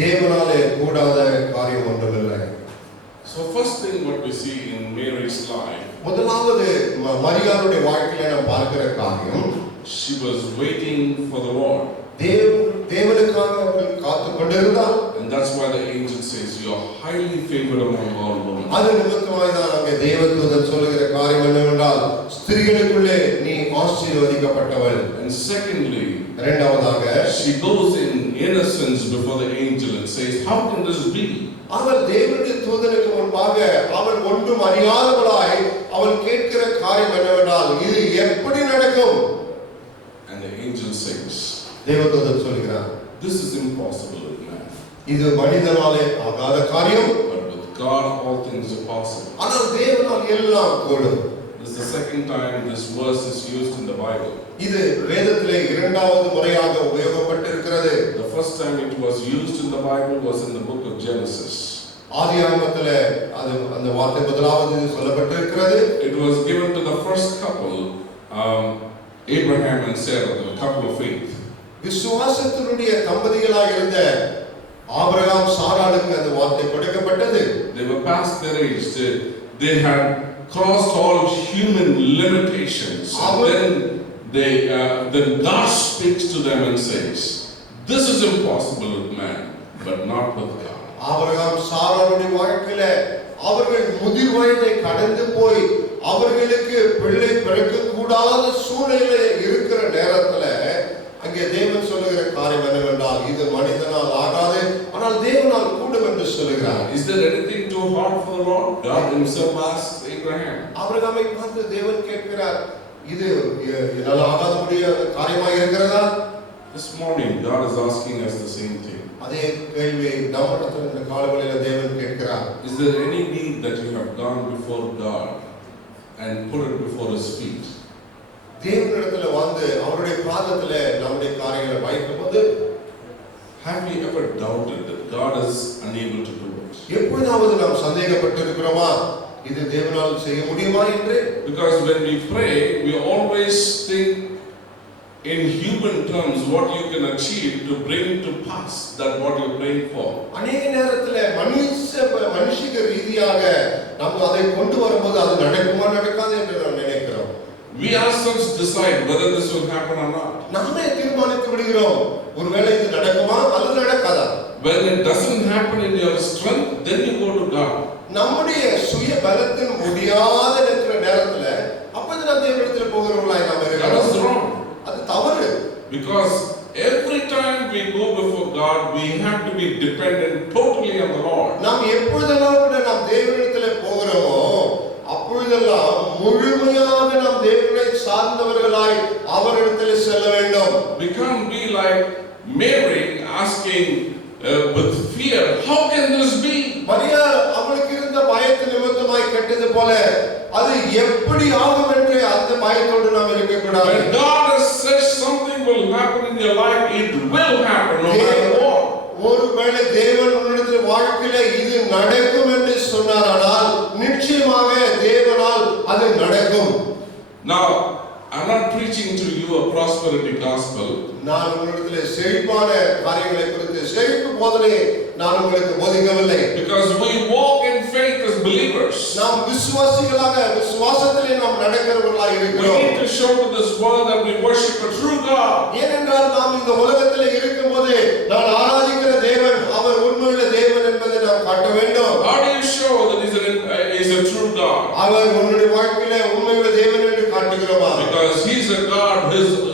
தேவனாலே கூடாத காரியம் ஒன்றுமில்லை. So first thing what we see in Mary's life, முதலாவது மரியாளுடைய வாழ்க்கையில நாம் பார்க்கிற காரியம், she was waiting for the Lord. தேவனுக்காக அவள் காத்துக் கொண்டிருந்தாள். And that's why the angel says, you are highly favored among all women. அது நிமித்தமாய் தான் அங்கே தேவதூதன் சொல்லுகிற காரியம் என்னவென்றால் ஸ்திரீகளுக்குள்ளே நீ ஆசீர்வதிக்கப்பட்டவள். And secondly, இரண்டாவதாக she goes in innocence before the angel and says, how can this be? அவள் தேவனுடைய தூதனுக்கு முன்பாக அவள் ஒன்றும் அறியாதவளாய் அவள் கேட்கிற காரியம் என்னவென்றால் இது எப்படி நடக்கும்? And the angel says, தேவதூதன் சொல்கிறார், this is impossible with man. இது மனிதனாலே ஆகாத காரியம், But with God all things are possible. ஆனால் தேவனால் எல்லாம் கூடும். This is the second time this verse is used in the Bible. இது வேதத்திலே இரண்டாவது முறையாக உபயோகப்பட்டிருக்கிறது. The first time it was used in the Bible was in the book of Genesis. ஆதியாகமத்திலே அது அந்த வார்த்தை முதலாவது சொல்லப்பட்டிருக்கிறது. It was given to the first couple, Abraham and Sarah, the couple of faith. விசுவாசத்தினுடைய தம்பதிகளாக இருந்த ஆபிரகாம் சாராளுக்கு அந்த வார்த்தை கொடுக்கப்பட்டது. They were past their age. They had crossed all human limitations. Then God speaks to them and says, "This is impossible with man, but not with God." Abraham சாராளுடைய வாழ்க்கையில அவர்கள் முதிர் வயதை கடந்து போய் அவர்களுக்கு பிள்ளை பிறக்க கூடாத சூழ்நிலை இருக்கிற நேரத்துல அங்கே தேவன் சொல்லுகிற காரியம் என்னவென்றால் இது மனிதனால் ஆகாது ஆனால் தேவனால் கூடும் என்று சொல்லுகிறார். Is there anything too hard for the Lord? God himself asked Abraham. ஆபிரகாமை பார்த்து தேவன் கேட்கிறார், இது என்னால் ஆகாத முடியாத காரியமாக இருக்கிறதா? This morning God is asking us the same thing. அதே கேள்வியை நம்மிடத்தில் இந்த காலவெளியில தேவன் கேட்கிறார். Is there any need that you have gone before God and put it before his feet? தேவனிடத்துல வந்து அவருடைய பாதத்துல நம்முடைய காரியங்களை வைக்கும்போது have we ever doubted that God is unable to do it? எப்பொழுதாவது நாம் சந்தேகப்பட்டிருக்கிறோமா இது தேவனால் செய்ய முடியுமா என்று? Because when we pray we always think in human terms what you can achieve to bring to pass that what you are praying for. அநேக நேரத்துல மனுஷிக ரீதியாக நாம் அதை கொண்டு வரும்போது அது நடக்குமா நடக்காது என்று நாம் நினைக்கிறோம். We ourselves decide whether this will happen or not. நாமே தீர்மானித்து விடுகிறோம் ஒருவேளை இது நடக்குமா அல்லது நடக்காதா. When it doesn't happen in your strength, then you go to God. நம்முடைய சுய பலத்தின் முடியாத இருக்கிற நேரத்துல அப்பதான் நாம் தேவனிடத்துல போகிறவர்களாய் நாம் இருக்கிறோம். That is wrong. அது தவறு. Because every time we go before God, we have to be dependent totally on the Lord. நாம் எப்பொழுதெல்லாம் நாம் தேவனிடத்துல போகிறோமோ அப்பொழுதெல்லாம் முழுமையாக நாம் தேவனை சார்ந்தவர்களாய் அவரிடத்தில் செல்ல வேண்டும். We can't be like Mary asking with fear, how can this be? மரியாள் அவளுக்கு இருந்த பயத்து நிமித்தமாய் கேட்டது போல அது எப்படி ஆகும் என்று அந்த பயத்தோடு நாம் இருக்க கூடாது. When God has said something will happen in your life, it will happen no matter what. ஒருவேளை தேவன் உன்னுடைய வாழ்க்கையில இது நடக்கும் என்று சொன்னாரானால் நிச்சயமாக தேவனால் அது நடக்கும். Now I'm not preaching to you a prosperity gospel. நான் உங்களிடத்தில் செழிப்பான காரியங்களை குறித்து செழிப்பு போதனை நான் உங்களுக்கு போதிக்கவில்லை. Because we walk in faith as believers. நாம் விசுவாசிகளாக விசுவாசத்திலே நாம் நடக்கிறவர்களாக இருக்கிறோம். We need to show to this world that we worship a true God. ஏனென்றால் நாம் இந்த உலகத்திலே இருக்கும்போது நான் ஆராதிக்கிற தேவன் அவர் உண்மையுள்ள தேவன் என்பதை நாம் காட்ட வேண்டும். How do you show that he is a true God? அவர் உன்னுடைய வாழ்க்கையிலே உண்மையுள்ள தேவன் என்று காட்டுகிறோமா? Because he's a God,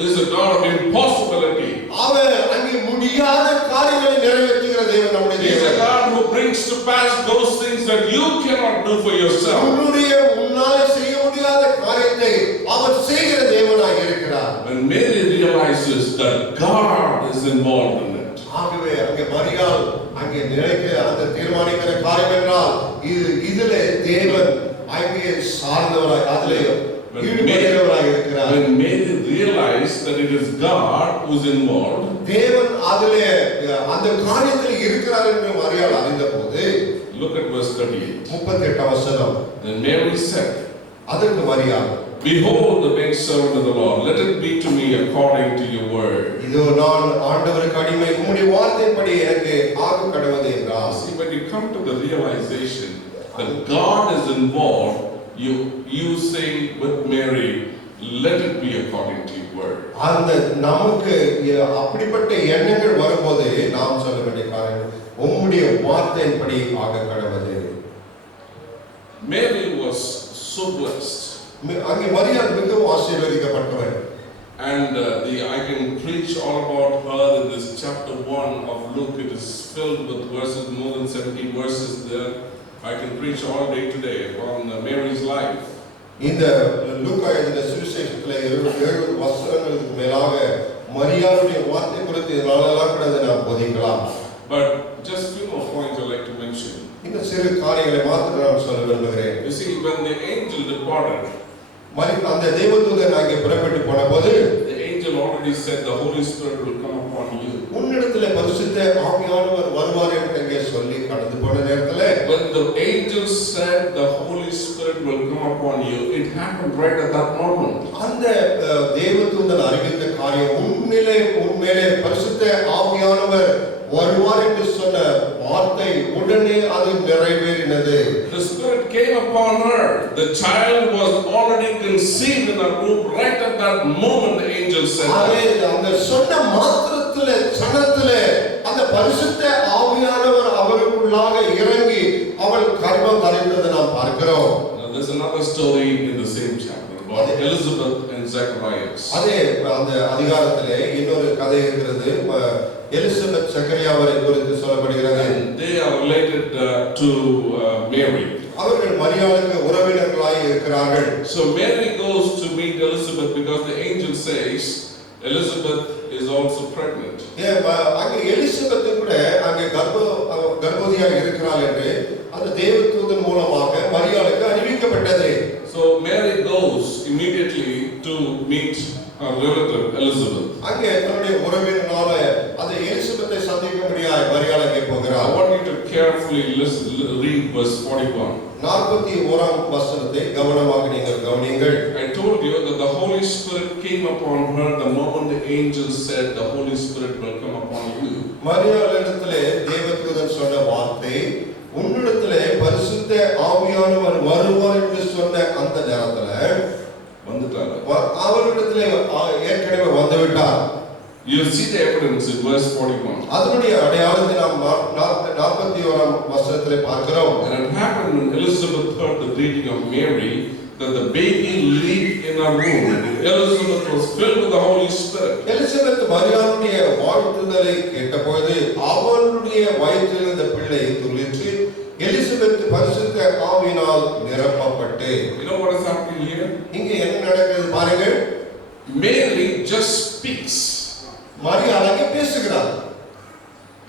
he's a God of impossibility. அவர் அங்கே முடியாத காரியங்களை நிறைவேற்றுகிற தேவன் நம்முடைய He's a தேவன். God who brings to pass those things that you cannot do for yourself. உன்னால் செய்ய முடியாத காரியத்தை அவர் செய்கிற தேவனாக இருக்கிறார். When Mary realizes that God is involved in it. ஆகவே அங்கே மரியாள் அங்கே நினைக்கிற அந்த தீர்மானிக்கிற காரியம் என்றால் இதிலே தேவன் அங்கே சார்ந்தவராய் அதிலே ஈடுபடுகிறவராய் இருக்கிறார். When Mary realized that it is God who is involved, தேவன் அதிலே அந்த காரியத்தில் இருக்கிறார் என்று மரியாள் அறிந்தபோது look at verse 38. 38 வசனம். Then Mary said, அதற்கு மரியாள், "Behold the maidservant of the Lord, let it be to me according to your word." இதோ நான் ஆண்டவருக்கு அடிமை உம்முடைய வார்த்தைப்படி எனக்கு ஆக கடவுளே என்றார். See, when you come to the realization that God is involved, you say with Mary, let it be according to your word. அந்த நமக்கு அப்படிப்பட்ட எண்ணங்கள் வரும்போது நாம் சொல்ல வேண்டிய காரியம் உம்முடைய வார்த்தையின்படி ஆக கடவுளே. Mary was so blessed. அங்கே மரியாள் மிகவும் ஆசீர்வதிக்கப்பட்டவர். And I can preach all about her in this chapter 1 of Luke. It is filled with verses, more than 70 verses there. I can preach all day today on Mary's life. இந்த லூக்கா எழுதின சுவிசேஷத்துல 70 வசனங்களுக்கு மேலாக மரியாளுடைய வார்த்தை குறித்து நாளெல்லாம் கூட நாம் போதிக்கலாம். But just few more points I'd like to mention. இந்த சிறு காரியங்களை மாத்திரம் நான் சொல்ல விரும்புகிறேன். You see, when the angel departed, அந்த தேவதூதன் அங்கே புறப்பட்டு போன போது the angel already said the Holy Spirit will come upon you. உன்னிடத்திலே பரிசுத்த ஆவியானவர் வருவார் என்று அங்கே சொல்லி கடந்து போன நேரத்திலே When the angel said the Holy Spirit will come upon you, it happened right at that moment. அந்த தேவதூதன் அறிவித்த காரியம் உண்மையிலே பரிசுத்த ஆவியானவர் வருவார் என்று சொன்ன வார்த்தை உடனே அது நிறைவேறினது. The Spirit came upon her. The child was already conceived in her womb. Right at that moment, the angel said that. அந்த சொன்ன மாத்திரத்திலே சனத்திலே அந்த பரிசுத்த ஆவியானவர் அவருக்குள்ளாக இறங்கி அவள் கர்ப்பம் தரித்ததை நாம் பார்க்கிறோம். Now, there's another story in the same chapter about Elizabeth and Zacharias. அதே அந்த அதிகாரத்திலே இன்னொரு கதை இருக்கிறது. எலிசபெத் சக்கரியாவை குறித்து சொல்லப்படுகிறது. They are related to Mary. அவர்கள் மரியாளுக்கு உறவினர்களாய் இருக்கிறார்கள். So Mary goes to meet Elizabeth because the angel says Elizabeth is also pregnant. அங்கே எலிசபெத் கூட அங்கே கர்ப்பவதியாக இருக்கிறாள் என்று அந்த தேவதூதன் மூலமாக மரியாளுக்கு அறிவிக்கப்பட்டது. So Mary goes immediately to meet her relative Elizabeth. அங்கே தன்னுடைய உறவினரான அந்த எலிசபெத்தை சந்திக்கும்படியாய் மரியாள் அங்கே போகிறார். I want you to carefully read verse 41. 41ஆம் வசனத்தை கவனமாக நீங்கள் கவனியுங்கள். I told you that the Holy Spirit came upon her the moment the angel said the Holy Spirit will come upon you. மரியாளிடத்திலே தேவதூதன் சொன்ன வார்த்தை உன்னிடத்திலே பரிசுத்த ஆவியானவர் வருவார் என்று சொன்ன அந்த நேரத்திலே வந்துட்டார். அவரிடத்திலே ஏற்கனவே வந்துவிட்டார். You see the evidence in verse 41. அதனுடைய அடையாளத்தை நாம் 41ஆம் வசனத்திலே பார்க்கிறோம். And it happened when Elizabeth heard the greeting of Mary that the baby leaped in her womb. Elizabeth was filled with the Holy Spirit. Elizabeth மரியாளுடைய வாழ்த்துதலை கேட்டபோது அவளுடைய வயிற்றில் இருந்த பிள்ளை துள்ளிற்று. எலிசபெத் பரிசுத்த ஆவியினால் நிரப்பப்பட்டு. You know what is happening here? இங்கே என்ன நடக்கிறது பாருங்கள். Mary just speaks. மரியாள் அங்கே பேசுகிறார்.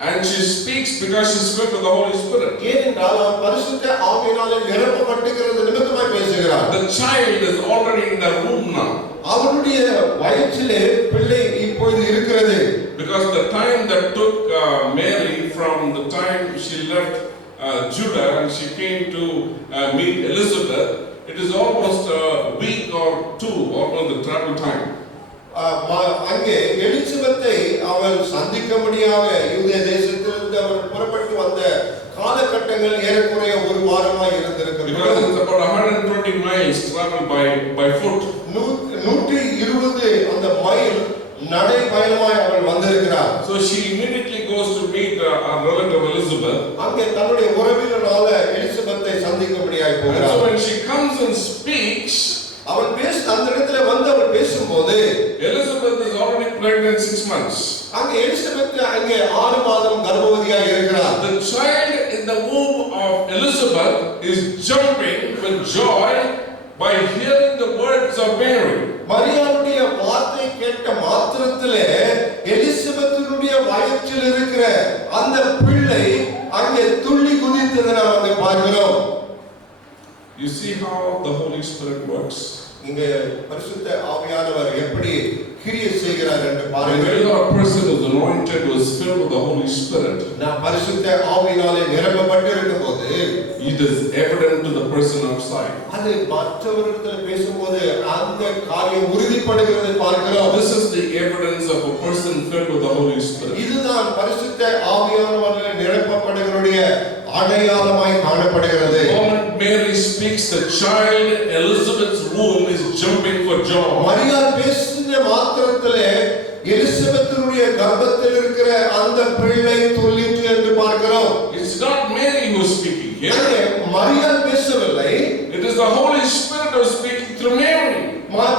And she speaks because she's filled with the Holy Spirit. ஏனென்றால் அவள் பரிசுத்த ஆவியினாலே நிரப்பப்பட்டிருக்கிறது நிமித்தமாய் பேசுகிறார். The child is already in the womb now. அவளுடைய வயிற்றிலே பிள்ளை இப்பொழுது இருக்கிறது. Because the time that took Mary from the time she left Judah and she came to meet Elizabeth, it is almost a week or two, almost the travel time. அங்கே எலிசபெத்தை அவள் சந்திக்கும்படியாக யூதேய தேசத்திலிருந்து அவள் புறப்பட்டு வந்த காலகட்டங்கள் ஏறக்குறைய ஒரு வாரமாய் இருந்திருக்கிறது. Because it's about 120 miles travel by foot. 120 அந்த மைல் நடை பயணமாய் அவள் வந்திருக்கிறார். So she immediately goes to meet her relative Elizabeth. அங்கே தன்னுடைய உறவினரான எலிசபெத்தை சந்திக்கும்படியாய் போகிறார். So when she comes and speaks, அவள் அந்த இடத்துல வந்து அவள் பேசும்போது Elizabeth is already pregnant 6 months. அங்கே எலிசபெத் அங்கே 6 மாதம் கர்ப்பவதியாக இருக்கிறார். The child in the womb of Elizabeth is jumping with joy by hearing the words of Mary. மரியாளுடைய வார்த்தை கேட்ட மாத்திரத்திலே எலிசபெத்தினுடைய வயிற்றில் இருக்கிற அந்த பிள்ளை அங்கே துள்ளி குதித்ததை நாம் அங்கே பார்க்கிறோம். You see how the Holy Spirit works. இங்கே பரிசுத்த ஆவியானவர் எப்படி கிரியை செய்கிறார் என்று When பாருங்கள். a person is anointed, was filled with the Holy Spirit, நான் பரிசுத்த ஆவியினாலே நிரப்பப்பட்டிருக்கும் போது it is evident to the person outside. அது மற்றவர்களிடத்தில் பேசும்போது அந்த காரியம் உறுதிப்படுகிறது பார்க்கிறோம். This is the evidence of a person filled with the Holy Spirit. இதுதான் பரிசுத்த ஆவியானவரால் நிரப்பப்படுகிறவருடைய அடையாளமாய் காணப்படுகிறது. The moment Mary speaks, the child in Elizabeth's womb is jumping for joy. மரியாள் பேசின மாத்திரத்திலே எலிசபெத்தினுடைய கர்ப்பத்தில் இருக்கிற அந்த பிள்ளை துள்ளிற்று என்று பார்க்கிறோம். It's not Mary who is speaking here. மரியாள் பேசவில்லை. It is the Holy Spirit who is speaking through Mary.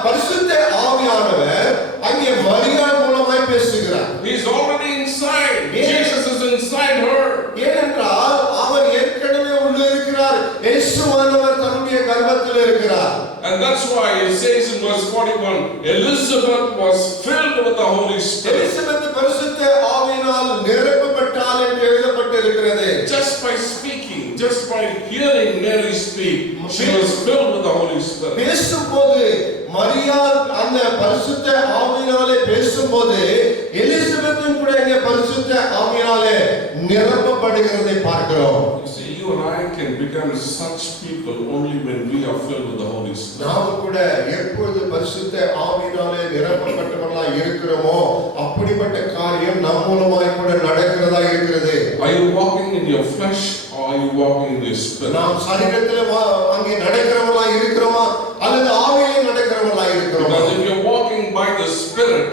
பரிசுத்த ஆவியானவர் அங்கே மரியாள் மூலமாய் பேசுகிறார். He is already inside. Jesus is inside her. ஏனென்றால் அவர் ஏற்கனவே உள்ளே இருக்கிறார். இயேசுவானவர் தன்னுடைய கர்ப்பத்தில் இருக்கிறார். And that's why it says in verse 41, Elizabeth was filled with the Holy Spirit. Elizabeth பரிசுத்த ஆவியினால் நிரப்பப்பட்டாள் என்று எழுதப்பட்டிருக்கிறது. Just by speaking, just by hearing Mary speak, she was filled with the Holy Spirit. பேசும்போது மரியாள் அந்த பரிசுத்த ஆவியினாலே பேசும்போது எலிசபெத்தும் கூட இங்கே பரிசுத்த ஆவியினாலே நிரப்பப்படுகிறதை பார்க்கிறோம். You see, you and I can become such people only when we are filled with the Holy Spirit. நாம் கூட எப்பொழுது பரிசுத்த ஆவியினாலே நிரப்பப்பட்டவர்களாய் இருக்கிறோமோ அப்படிப்பட்ட காரியம் நம் மூலமாய் கூட நடக்கிறதா இருக்கிறது. Are you walking in your flesh or are you walking in the Spirit? நாம் சரீரத்திலே அங்கே நடக்கிறவர்களாய் இருக்கிறோமா அல்லது ஆவியிலே நடக்கிறவர்களாய் இருக்கிறோமா? Because if you're walking by the Spirit,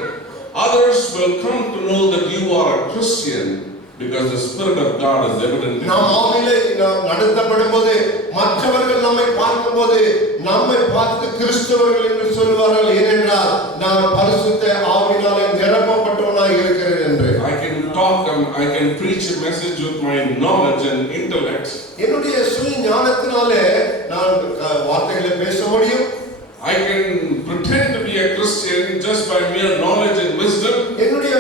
others will come to know that you are a Christian because the Spirit of God is evident in you. நாம் ஆவியிலே நடத்தப்படும்போது மற்றவர்கள் நம்மை பார்க்கும்போது நம்மை பார்த்து கிறிஸ்தவர்கள் என்று சொல்வார்கள். ஏனென்றால் நாம் பரிசுத்த ஆவியினாலே நிரப்பப்பட்டவர்களாய் இருக்கிறேன் என்று. I can talk, I can preach a message with my knowledge and intellect. என்னுடைய சுய ஞானத்தினாலே நான் வார்த்தைகளை பேச முடியும். I can pretend to be a Christian just by mere knowledge and wisdom. என்னுடைய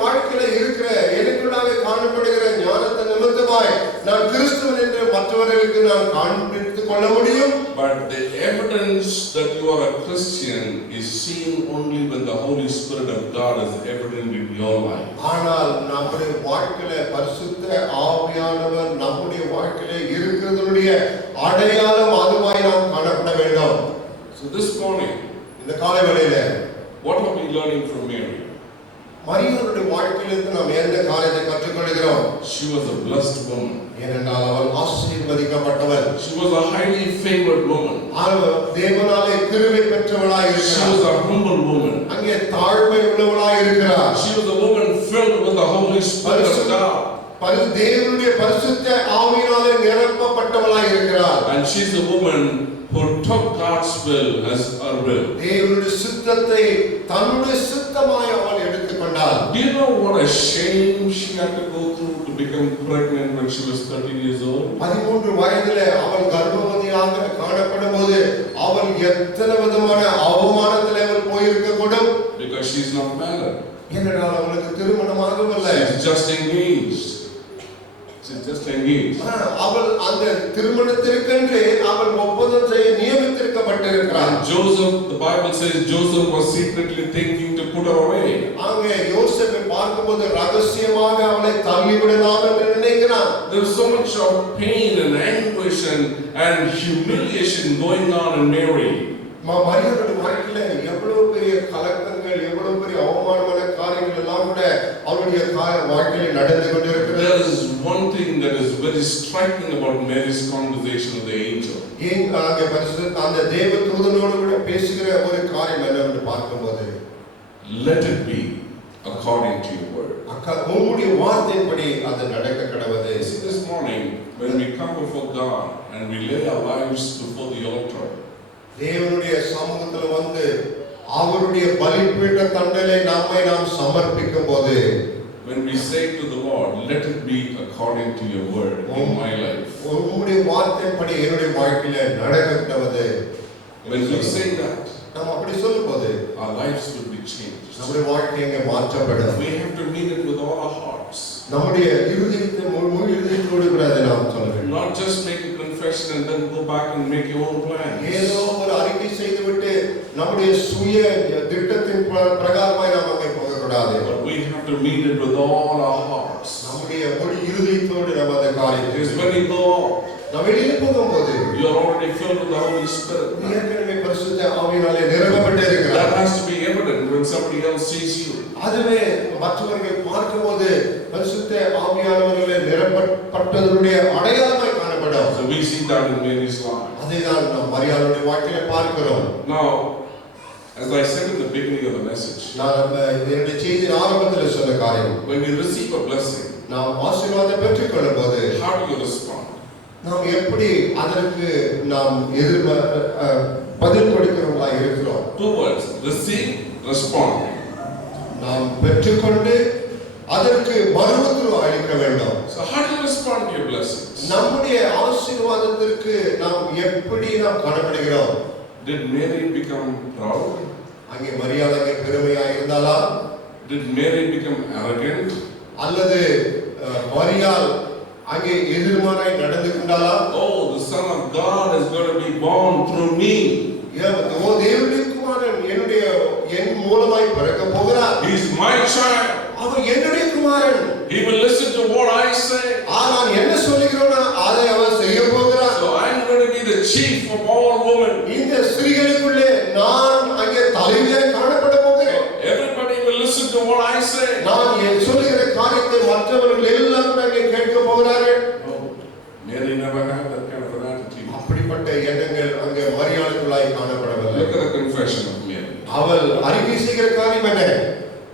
வாழ்க்கையில இருக்கிற எனக்குள்ளாக காணப்படுகிற ஞானத்தை நிமித்தமாய் நான் கிறிஸ்துவன் என்று மற்றவர்களுக்கு நான் காண்பித்துக் கொள்ள முடியும். But the evidence that you are a Christian is seen only when the Holy Spirit of God is evident in your life. ஆனால் நம்முடைய வாழ்க்கையில பரிசுத்த ஆவியானவர் நம்முடைய வாழ்க்கையில இருக்கிறதுடைய அடையாளம் அதுவாய் நாம் காணப்பட வேண்டும். So this morning, இந்த காலை வேளையில what are we learning from Mary? மரியாளுடைய வாழ்க்கையிலிருந்து நாம் என்ன காரியத்தை கற்றுக்கொள்கிறோம்? She was a blessed woman. ஏனென்றால் அவள் ஆசீர்வதிக்கப்பட்டவள். She was a highly favored woman. அவள் தேவனாலே கிருபை பெற்றவளாய் She இருக்கிறாள். was a humble woman. அங்கே தாழ்மை உள்ளவளாய் இருக்கிறாள். She was a woman filled with the Holy Spirit of God. தேவனுடைய பரிசுத்த ஆவியினாலே நிரப்பப்பட்டவளாய் இருக்கிறாள். And she's a woman who took God's will as her will. தேவனுடைய சித்தத்தை தன்னுடைய சித்தமாய் அவள் எடுத்துக்கொண்டாள். Do you know what a shame she had to go through to become pregnant when she was 13 years old? 13 வயதிலே அவள் கர்ப்பவதியாக காணப்படும்போது அவள் எத்தனை விதமான அவமானத்திலே அவள் போயிருக்க கூடும். Because she's not married. ஏனென்றால் அவளுக்கு திருமணமாகவில்லை. She's just engaged. அவள் அந்த திருமணத்திற்கென்று அவள் ஒப்பந்தம் செய்ய நியமித்திருக்கப்பட்டிருக்கிறாள். Joseph, the Bible says Joseph was secretly thinking to put her away. அங்கே யோசேப்பை பார்க்கும்போது ரகசியமாக அவளை தள்ளிவிடலாம் என்று நினைக்கிறான். There was so much of pain and anguish and humiliation going on in Mary. மரியாளுடைய வாழ்க்கையில எவ்வளவு பெரிய கலக்கங்கள், எவ்வளவு பெரிய அவமானமான காரியங்கள் எல்லாம் கூட அவளுடைய வாழ்க்கையில நடந்து கொண்டிருக்கிறது. There is one thing that is very striking about Mary's conversation with the angel. அங்கே பரிசுத்த அந்த தேவ தூதனோடு கூட பேசுகிற ஒரு காரியம் என்னவென்று பார்க்கும்போது, let it be according to your word. உம்முடைய வார்த்தையின்படி அது நடக்க கடவுது. See, this morning when we come before God and we lay our lives before the altar, தேவனுடைய சமூகத்தில் வந்து அவருடைய பலிபீட தண்டனை நாம் சமர்ப்பிக்கும் போது, when we say to the Lord, let it be according to your word in my life. உம்முடைய வார்த்தையின்படி என்னுடைய வாழ்க்கையில நடக்கட்டவது. When we say that, நாம் அப்படி சொல்லும்போது our lives will be changed. நம்முடைய வாழ்க்கை மாற்றப்படும். We have to mean it with all our hearts. நம்முடைய இருதயத்தை முழு இருதயத்தோடு கூட அதை நாம் சொல்ல வேண்டும். Not just make a confession and then go back and make your own plans. ஏதோ ஒரு அறிக்கை செய்துவிட்டு நம்முடைய சுய திட்டத்தின் பிரகாரமாய் நாம் அங்கே போகக்கூடாது. But we have to mean it with all our hearts. நம்முடைய முழு இருதயத்தோடு நம்ம அந்த காரியத்தை Because when you go out, நாம் வெளியே போகும்போது you are already filled with the Holy Spirit. ஏற்கனவே பரிசுத்த ஆவியினாலே நிரப்பப்பட்டு இருக்கிறார். That has to be evident when somebody else sees you. அதுவே மற்றவர்கள் பார்க்கும்போது பரிசுத்த ஆவியானவர்களே நிரப்பப்பட்டதனுடைய அடையாளமாய் காணப்படும். So we see that in Mary's life. அதைதான் நாம் மரியாளுடைய வாழ்க்கையில பார்க்கிறோம். Now, as I said in the beginning of the message, நான் என்னுடைய செய்தியின் ஆரம்பத்தில் சொன்ன காரியம், when we receive a blessing, நாம் ஆசீர்வாதத்தை பெற்றுக்கொள்ளும் போது how do you respond? நாம் எப்படி அதற்கு நாம் பதில் கொடுக்கிறவர்களா இருக்கிறோம்? Two words: receive, respond. நாம் பெற்றுக்கொண்டு அதற்கு மறுபதில் அளிக்க வேண்டும். So how do you respond to your blessings? நம்முடைய ஆசீர்வாதத்திற்கு நாம் எப்படி நாம் காணப்படுகிறோம்? Did Mary become proud? அங்கே மரியாதை பெருமையாக இருந்தாலா? Did Mary become arrogant? அல்லது மரியாள் அங்கே எதிர்மாறாய் நடந்து கொண்டாளா? Oh, the Son of God is going to be born through me. தேவனுடைய குமாரன் என் மூலமாய் பிறக்க போகிறார். He is my child. அவர் என்னுடைய குமாரன். He will listen to what I say. நான் என்ன சொல்லுகிறேனோ அதை அவர் செய்ய போகிறார். So I'm going to be the chief of all women. இந்த ஸ்திரீகளுக்குள்ளே நான் அங்கே தலைவியாய் காணப்பட போகிறேன். Everybody will listen to what I say. நான் சொல்லுகிற காரியத்தை மற்றவர்கள் எல்லாம் அங்கே கேட்க போகிறார்கள். Mary never had that kind of an attitude. அப்படிப்பட்ட எண்ணங்கள் அங்கே மரியாளுக்குள்ளாய் காணப்படவில்லை. Look at the confession of Mary. அவள் அறிக்கை செய்கிற காரியம் என்ன?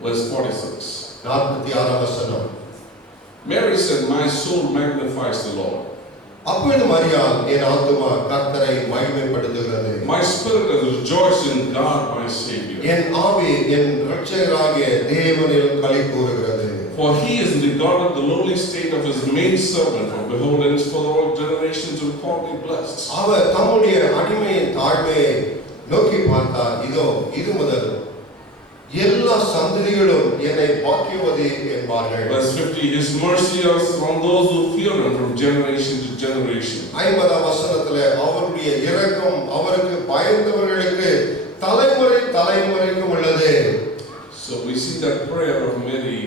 Verse 46. 46 வசனம். Mary said, "My soul magnifies the Lord. அப்பொழுது மரியாள், என் ஆத்துமா கர்த்தரை மகிமைப்படுத்துகிறது. My spirit is rejoicing in God my Savior. என் ஆவி என் இரட்சகராகிய தேவனில் களிகூருகிறது. For he has regarded the lowly state of his maidservant, for behold, henceforth all generations will call me blessed." அவர் தம்முடைய அடிமையின் தாழ்மையை நோக்கி பார்த்தார். இதோ இது முதல் எல்லா சந்ததிகளும் என்னை பாக்கியவதி என்பார்கள். Verse 50, his mercy is on those who fear him from generation to generation. 50 வசனத்திலே அவருடைய இரக்கம் அவருக்கு பயந்தவர்களுக்கு தலைமுறை தலைமுறைக்கும் உள்ளது. So we see that prayer of Mary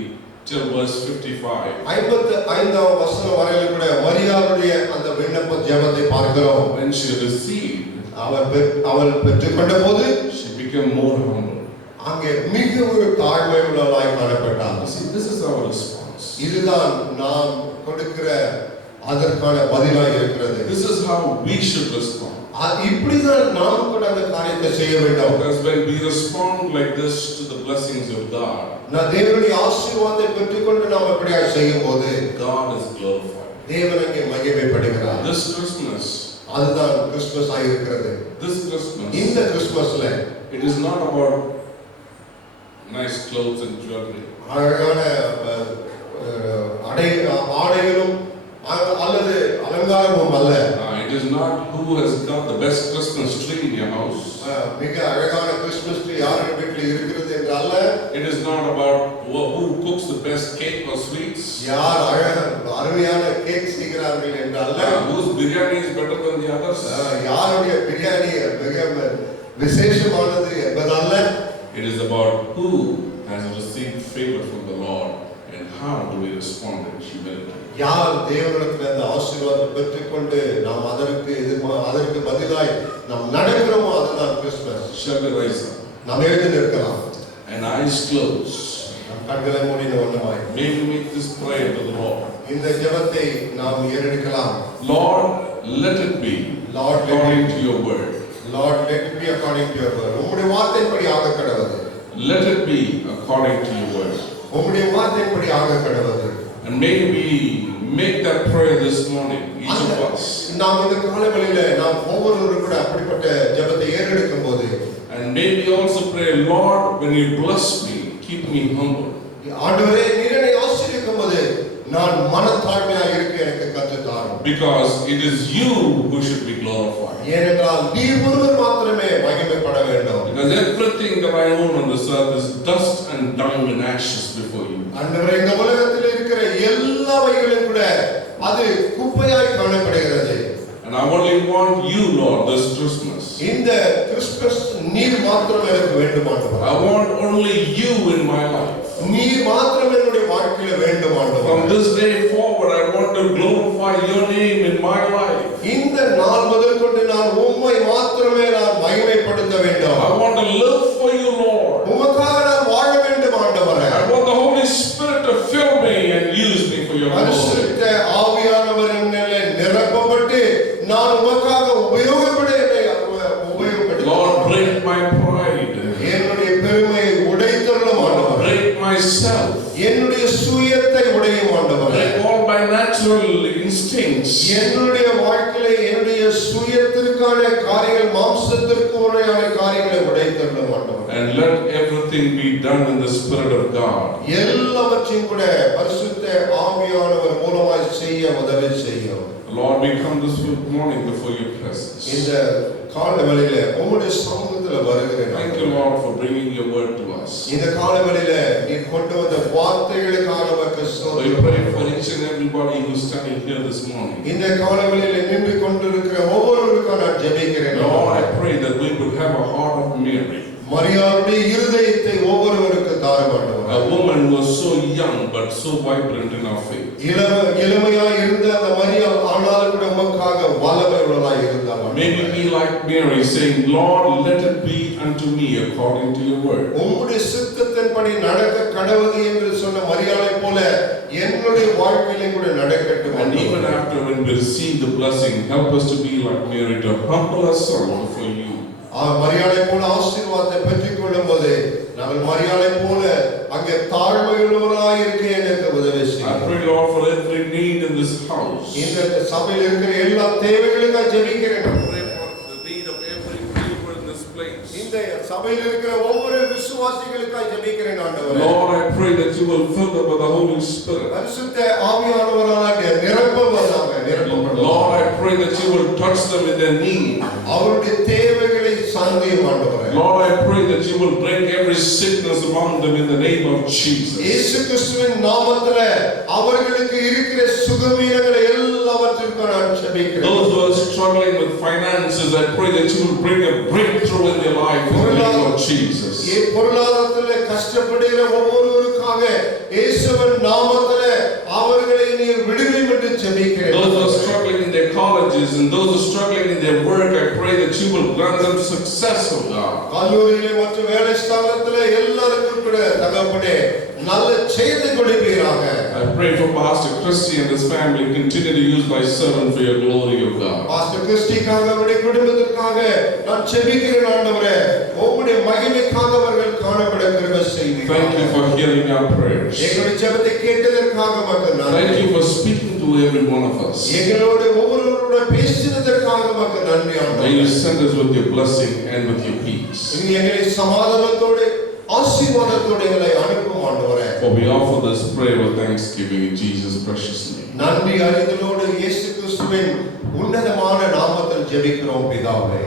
till verse 55. 55 வசனம் வரையிலும் கூட மரியாளுடைய அந்த விண்ணப்ப ஜெபத்தை பார்க்கிறோம். When she received, அவள் பெற்றுக்கொண்ட போது she became more humble. அங்கே மிக ஒரு தாழ்மை உள்ளவளாய் காணப்பட்டாள். See, this is our response. இதுதான் நாம் கொடுக்கிற அதற்கான பதிலாக இருக்கிறது. This is how we should respond. இப்படிதான் நாம் கூட அந்த காரியத்தை செய்ய வேண்டும். Because when we respond like this to the blessings of God, நான் தேவனுடைய ஆசீர்வாதத்தை பெற்றுக்கொண்டு நாம் அப்படியே செய்யும்போது God is glorified. தேவன் அங்கே மகிமைப்படுகிறார். This Christmas, அதுதான் கிறிஸ்துமஸ் ஆயிருக்கிறது. this Christmas, இந்த கிறிஸ்துமஸ்ல it is not about nice clothes and jewelry. அழகான ஆடைகளும் அல்லது அலங்காரமும் அல்ல. It is not who has got the best Christmas tree in your house. மிக அழகான கிறிஸ்துமஸ் ட்ரீ யார் வீட்டில் இருக்கிறது என்று அல்ல. It is not about who cooks the best cake or sweets. யார் அருமையான கேக் செய்கிறார்கள் என்று அல்ல. Whose biryani is better than the others. யாருடைய பிரியாணி மிக விசேஷமானது என்பதல்ல. It is about who has received favor from the Lord and how do we respond in humility. யார் தேவனிடத்தில் அந்த ஆசீர்வாதத்தை பெற்றுக்கொண்டு நாம் அதற்கு பதிலாய் நாம் நடக்கிறோமோ அதுதான் Christmas. Shall we rise up? நாம் எழுந்து நிற்கலாம். And eyes closed. நம் கண்களை மூடின வண்ணமாய் May we make this prayer to the Lord. இந்த ஜெபத்தை நாம் ஏறெடுக்கலாம். Lord, let it be according to your word. Lord, let it be according to your word. உம்முடைய வார்த்தையின்படி ஆக கடவது. Let it be according to your word. உம்முடைய வார்த்தையின்படி ஆக கடவது. And may we make that prayer this morning, each of us. நாம் இந்த காலங்களில நாம் ஒவ்வொருவரும் கூட அப்படிப்பட்ட ஜெபத்தை ஏறெடுக்கும் போது and may we also pray, Lord, when you bless me, keep me humble. ஆண்டவரே நீர் என்னை ஆசீர்வதிக்கும் போது நான் மனத்தாழ்மையாக இருக்க எனக்கு கற்றுத் தாரும். Because it is you who should be glorified. ஏனென்றால் நீர் ஒருவர் மாத்திரமே மகிமைப்பட வேண்டும். Because everything that I own on this earth is dust and dung and ashes before you. ஆண்டவரே இந்த உலகத்தில் இருக்கிற எல்லாவைகளும் கூட அது குப்பையாய் காணப்படுகிறது. And I only want you, Lord, this Christmas. இந்த கிறிஸ்துமஸ் நீர் மாத்திரம் எனக்கு வேண்டும் ஆண்டவரே. I want only you in my life. நீர் மாத்திரம் என்னுடைய வாழ்க்கையில வேண்டும் ஆண்டவரே. From this day forward, I want to glorify your name in my life. இந்த நாள் முதல் கொண்டு நான் உம்மை மாத்திரமே நான் மகிமைப்படுத்த வேண்டும். I want to live for you, Lord. உமக்காக நான் வாழ வேண்டும் ஆண்டவரே. I want the Holy Spirit to fill me and use me for your glory. பரிசுத்த ஆவியானவர் என்னிலே நிரப்பப்பட்டு நான் உமக்காக உபயோகப்பட உபயோகப்படுத்த. Lord, break my pride. என்னுடைய பெருமையை உடைத்தருளும் ஆண்டவரே. Break myself. என்னுடைய சுயத்தை உடையும் ஆண்டவரே. Break all my natural instincts. என்னுடைய வாழ்க்கையிலே என்னுடைய சுயத்திற்கான காரியங்கள் மாம்சத்திற்கு உரையான காரியங்களை உடைத்தருளும் ஆண்டவரே. And let everything be done in the Spirit of God. எல்லாவற்றையும் கூட பரிசுத்த ஆவியானவர் மூலமாய் செய்ய உதவி செய்யும். Lord, we come this morning before your presence. இந்த காலவெளியில உம்முடைய சமூகத்துல வருகிறேன். Thank you, Lord, for bringing your word to us. இந்த காலவெளியில நீ கொண்டு வந்த வார்த்தைகளுக்காக உமக்கு We ஸ்தோத்திரம். pray for each and everybody who's standing here this morning. இந்த காலவெளியில நின்று கொண்டிருக்கிற ஒவ்வொருவருக்கும் நான் ஜெபிக்கிறேன். Lord, I pray that we would have a heart of Mary, மரியாளுடைய இருதயத்தை ஒவ்வொருவருக்கு தாரும் ஆண்டவரே. a woman who was so young but so vibrant in our faith. இளமையாய் இருந்த அந்த மரியாள் ஆனாலும் கூட உமக்காக வல்லமை உள்ளவளாய் இருந்தாள். May we be like Mary, saying, Lord, let it be unto me according to your word. உம்முடைய சித்தத்தின்படி நடக்க கடவுது என்று சொன்ன மரியாளை போல என்னுடைய வாழ்க்கையிலே கூட நடக்கட்டும். And even after when we receive the blessing, help us to be like Mary, to humble ourselves before you. மரியாளை போல ஆசீர்வாதத்தை பெற்றுக் கொள்ளும் போது நாங்கள் மரியாளை போல அங்கே தாழ்மையுள்ளவராய் இருக்க எனக்கு உதவி I செய்யும். pray, Lord, for every need in this house. இந்த சபையில் இருக்கிற எல்லா தேவைகளுக்காக ஜெபிக்கிறேன். I pray for the need of every believer in this place. இந்த சபையில் இருக்கிற ஒவ்வொரு விசுவாசிகளுக்காக ஜெபிக்கிறேன் ஆண்டவரே. Lord, I pray that you will fill them with the Holy Spirit. பரிசுத்த ஆவியானவரால் நிரப்பப்படுவாங்க. Lord, I pray that you will touch them in their need. அவருடைய தேவைகளை சந்தியும் ஆண்டவரே. Lord, I pray that you will break every sickness among them in the name of Jesus. இயேசு கிறிஸ்துவின் நாமத்திலே அவர்களுக்கு இருக்கிற சுகவீனங்களை எல்லாவற்றிற்கும் நான் ஜெபிக்கிறேன். Those who are struggling with finances, I pray that you will bring a breakthrough in their life in the name of Jesus. பொருளாதாரத்திலே கஷ்டப்படுகிற ஒவ்வொருவருக்காக இயேசுவின் நாமத்திலே அவர்களை நீர் விடுதலை என்று ஜெபிக்கிறேன். Those who are struggling in their colleges and those who are struggling in their work, I pray that you will grant them success, O God. கல்லூரியிலே மற்றும் வேலை ஸ்தலத்திலே எல்லாருக்கும் கூட தகப்பனே நல்ல செய்தி கொடுப்பீராக. I pray for Pastor Christy and his family. Continue to use my servant for your glory, O God. Pastor கிறிஸ்டிக்காக அவருடைய குடும்பத்திற்காக நான் ஜெபிக்கிறேன் ஆண்டவரே. உம்முடைய மகிமைக்காக அவர்கள் காணப்பட கிருபை செய்வீர். Thank you for hearing our prayers. எங்களுடைய ஜெபத்தை கேட்டதற்காக உமக்கு நன்றி. Thank you for speaking to every one of us. எங்களோடு ஒவ்வொருவரோட பேசினதற்காக உமக்கு நன்றி May ஆண்டவரே. you send us with your blessing and with your peace. எங்களை சமாதானத்தோடு ஆசீர்வாதத்தோடு எங்களை அனுப்பும் ஆண்டவரே. For we offer this prayer with thanksgiving in Jesus' precious name. நன்றி அறிதலோடு இயேசு கிறிஸ்துவின் உன்னதமான நாமத்தில் ஜெபிக்கிறோம் பிதாவே.